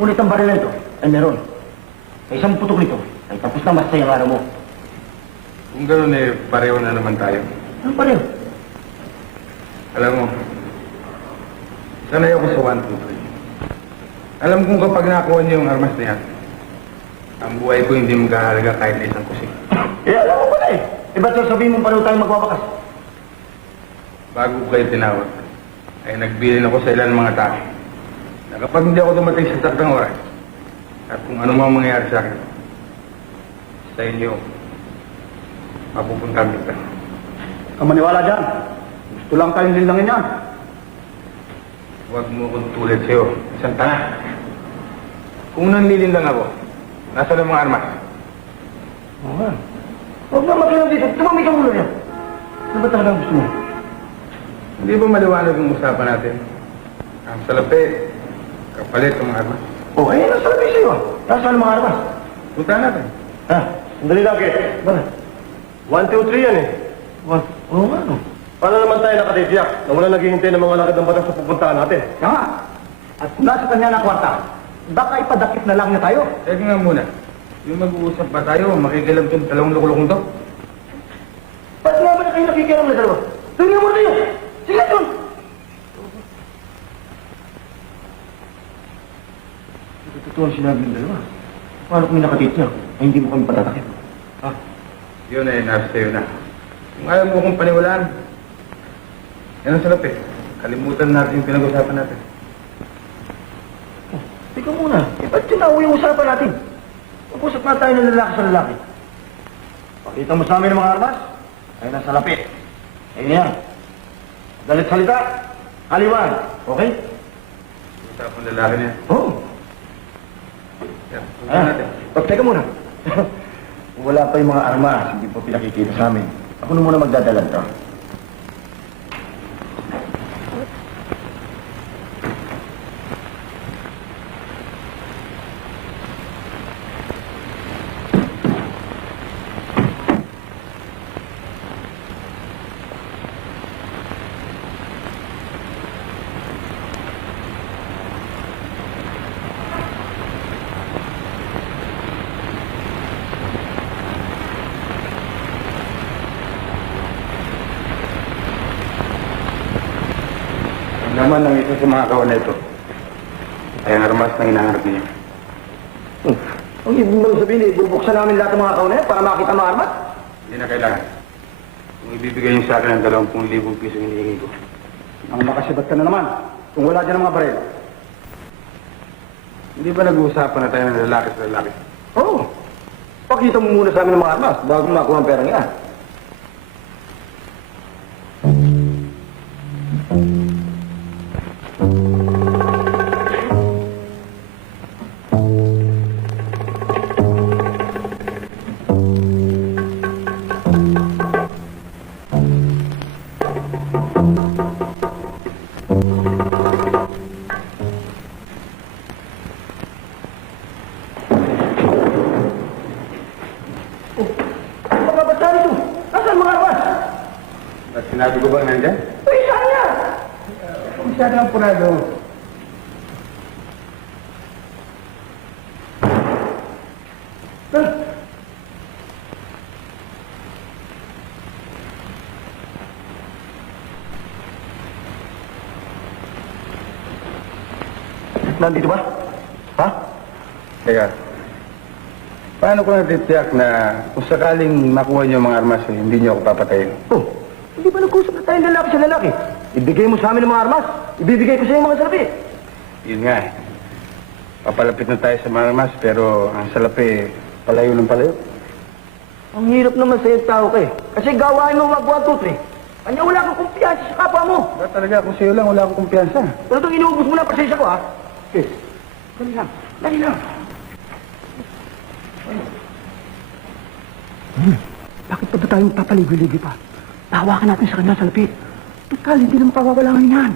Ngunit ang baril na ito ay meron. Sa isang putok nito ay tapos na mas sayang araw mo. Kung gano'n pareho na naman tayo. Ano pa rin? Alam mo, sanay ako sa 1, 2, 3. Alam kong kapag nakuha niyo yung armas na yan, ang buhay ko hindi magkahalaga kahit na isang kusik. Alam mo pala eh. Ba't sasabihin mo paano tayo magwawakas? Bago ko kayo tinawag, ay nagbilin ako sa ilan mga tao na kapag hindi ako dumating sa taktang oras at kung ano mang mangyayari sa akin, sa inyo, mapupunta kita. Ang maniwala dyan. Gusto lang tayong linangin yan. Huwag mo akong tulad sa'yo, isang tanga. Kung nanlilindang ako, nasa ng mga armas? Oo nga. Huwag na makilang dito. Tumamay ka muna yan. Ano ba talagang gusto mo? Hindi ba maliwanag yung usapan natin? Ang salapi, kapalit ng mga armas. Oh, ayun ang salabi sa'yo. Nasaan ang mga armas? Punta natin. Ha? Sandali lang, Kit. Bakit? 1, 2, 3 yan eh. Oo nga, no. Paano naman tayo nakatitiyak na wala naghihintay ng mga lakad ng batas sa pupuntahan natin? Tama. At kung nasa kanya na kwarta, baka ipadakip na lang niya tayo. Teka nga muna. Yung mag-uusap pa tayo, makikilam itong dalawang lukulukong to. Ba't nga ba na kayo nakikiram na dalawa? Tingnan mo na yun! Sige doon! Ito totoo ang sinabi ng dalawa. Paano kung nakatitiyak ay hindi mo kami patatakip? Ah, yun ay nasa sa'yo na. Kung ayaw mo kong paniwalaan, yan ang salapi. Kalimutan natin yung pinag-usapan natin. Ikaw muna. Ba't tinawi yung usapan natin? Mag-usap na tayo ng lalaki sa lalaki. Pakita mo sa amin ang mga armas, ay nasa lapit. Ayun yan. Dalit salita, kaliwan. Okay? Usapan lalaki niya. Oo. Yan, punta natin. Teka muna. Wala pa yung mga armas, hindi pa pinakikita sa amin. Ako na muna magdadalan to. Naman ng isa sa mga kawan na ito ay ang armas na hinahanap niya. Ang ibig mo sabihin, bubuksan namin lahat ng mga kauna yan para makita ang mga armas? Hindi na kailangan. Kung ibibigay niyo sa akin ang 20,000 piso hinihingi ko. Ang makasibat ka na naman. Kung wala dyan ang mga baril. Hindi ba nag-uusapan na tayo ng lalaki sa lalaki? Oo. Pakita mo muna sa amin ang mga armas bago makuha ang perang yan. Sinabi ko ba nandiyan? Uy, saan niya? Masyado ang purado. Nandito ba? Ha? Teka, paano ko natitiyak na kung sakaling makuha niyo ang mga armas, hindi niyo ako papatayin? Oh, hindi ba nag-usap na tayong lalaki sa lalaki? Ibigay mo sa amin ang mga armas. Ibibigay ko sa iyo mga salapi. Yun nga eh. Papalapit na tayo sa mga armas, pero ang salapi, palayo ng palayo. Ang hirap naman sa iyo tao ka eh. Kasi gawain mo mag 1, 2, 3. Kanya wala kang kumpiyansa sa kapwa mo. Ba talaga, kung sa'yo lang, wala akong kumpiyansa. Pero itong inuubos mo na pasensya ko ha. Okay. Dali lang. Dali lang. Bakit pa ba tayong papaligoy-ligoy pa? Tawakan natin sa kanya sa lapit. Total, hindi naman pawawalangan yan.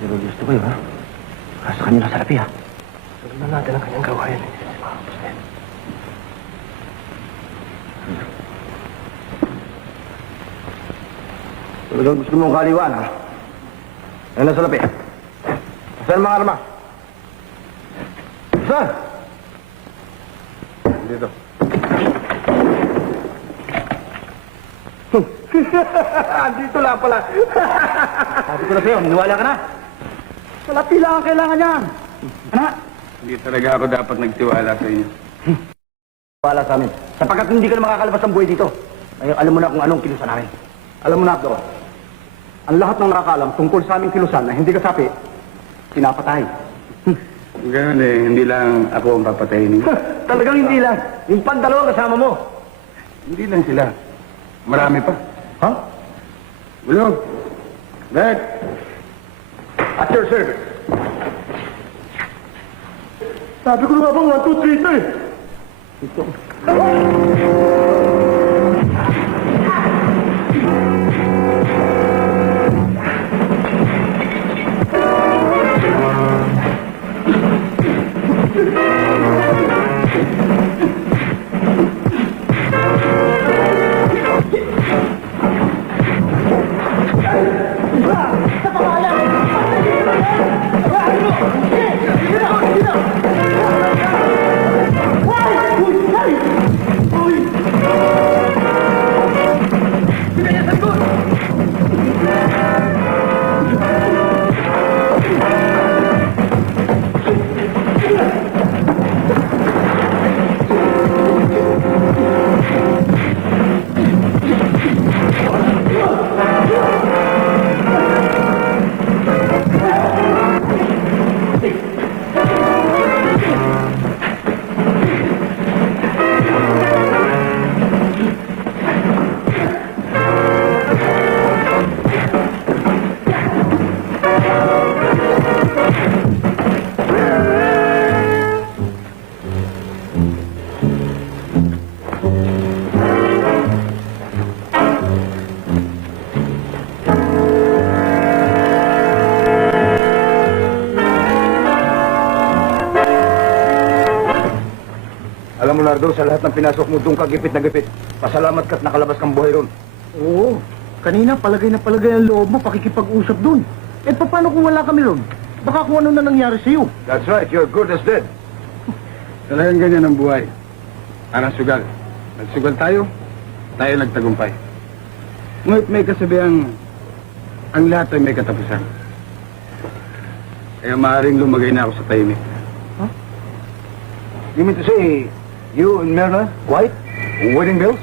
Pero gusto ko yun, ha? Sa kanya sa lapit, ha? Sabi na natin ang kanyang gawain. Talagang gusto mong kaliwan, ha? Ayun na sa lapit. Saan mga arma? Saan? Dito. Dito lang pala. Sabi ko na sa'yo, niwala ka na. Sa lapi lang ang kailangan niyan. Anak? Hindi talaga ako dapat nagtiwala sa inyo. Wala sa amin. Sapagkat hindi ka na makakalabas ng buhay dito. Ngayon, alam mo na kung anong kilusan namin. Alam mo na, Abdo. Ang lahat ng nakakaalam tungkol sa aming kilusan na hindi kasapi, pinapatay. Kung gano'n eh, hindi lang ako ang papatayin niyo. Talagang hindi lang. Yung pang-dalawa kasama mo. Hindi lang sila. Marami pa. Ha? Bulog! Back! At your service. Sabi ko na bang 1, 2, 3 ito eh. Ito. Alam mo, Nardo, sa lahat ng pinasok mo, doon ka gipit na gipit. Pasalamat ka't nakalabas kang buhay ron. Oo. Kanina palagay na palagay ang loob mo pakikipag-usap dun. Eh paano kung wala kami ron? Baka kung ano na nangyari sa'yo. That's right, you're good as dead. Talagang ganyan ang buhay. Parang sugal. Nagsugal tayo, tayo nagtagumpay. Ngunit may kasabihang ang lahat ay may katapusan. Kaya maaaring lumagay na ako sa tahimik. You mean to say, you and Myrna, White, wedding bells?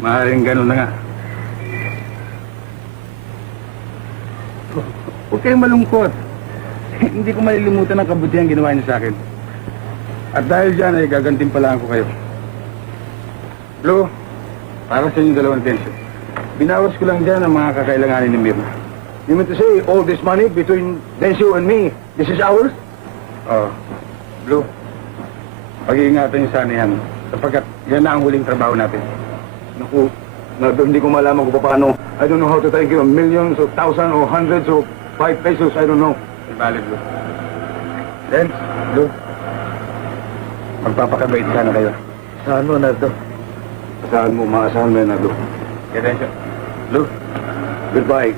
Maaaring ganun na nga. Huwag kayong malungkot. Hindi ko malilimutan ang kabutihan ginawa niyo sa akin. At dahil dyan ay gagantimpalaan ko kayo. Lo, para sa inyong dalawang atensyon. Binawas ko lang dyan ang mga kakailanganin ni Myrna. You mean to say, all this money between Densyo and me, this is ours? Oh, Blue, pag-iingatan niyo sana yan. Sapagkat yan na ang huling trabaho natin. Naku, hindi ko malaman kung paano. I don't know how to thank you. Millions or thousands or hundreds or 5 pesos, I don't know. Valid, Blue. Then, Blue, magpapakabait sana kayo. Saan mo, Nardo? Asahan mo, maasahan mo yan, Nardo. Attention. Lu, goodbye.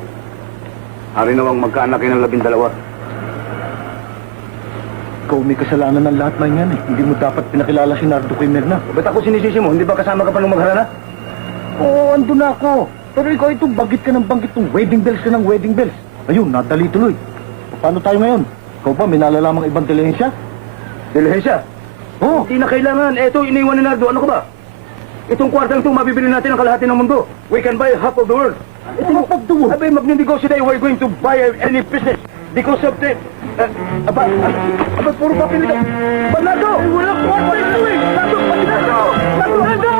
Hari nawang magkaanak ng 12. Ikaw may kasalanan ng lahat na yan eh. Hindi mo dapat pinakilala si Nardo kay Mirna. Ba't ako sinisisi mo? Hindi ba kasama ka pa nung magharana? Oo, ando na ako. Pero ikaw ito, banggit ka ng banggit ng wedding bells ka ng wedding bells. Ayun, nadali tuloy. Paano tayo ngayon? Ikaw ba, may nalalamang ibang dilihensya? Dilihensya? Oo. Hindi na kailangan. Eto, iniwan ni Nardo. Ano ka ba? Itong kwartang ito, mabibili natin ang kalahati ng mundo. We can buy half of the world. Ito mo pagduwa. Abay, magnenegosyo tayo. We're going to buy any business. Because of the... aba, puro papel ito. Nardo! Walang kwarta ito eh! Nardo! Nardo!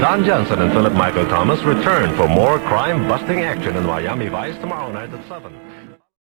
Don Johnson and Philip Michael Thomas return for more crime-busting action in Miami Vice tomorrow night at 7.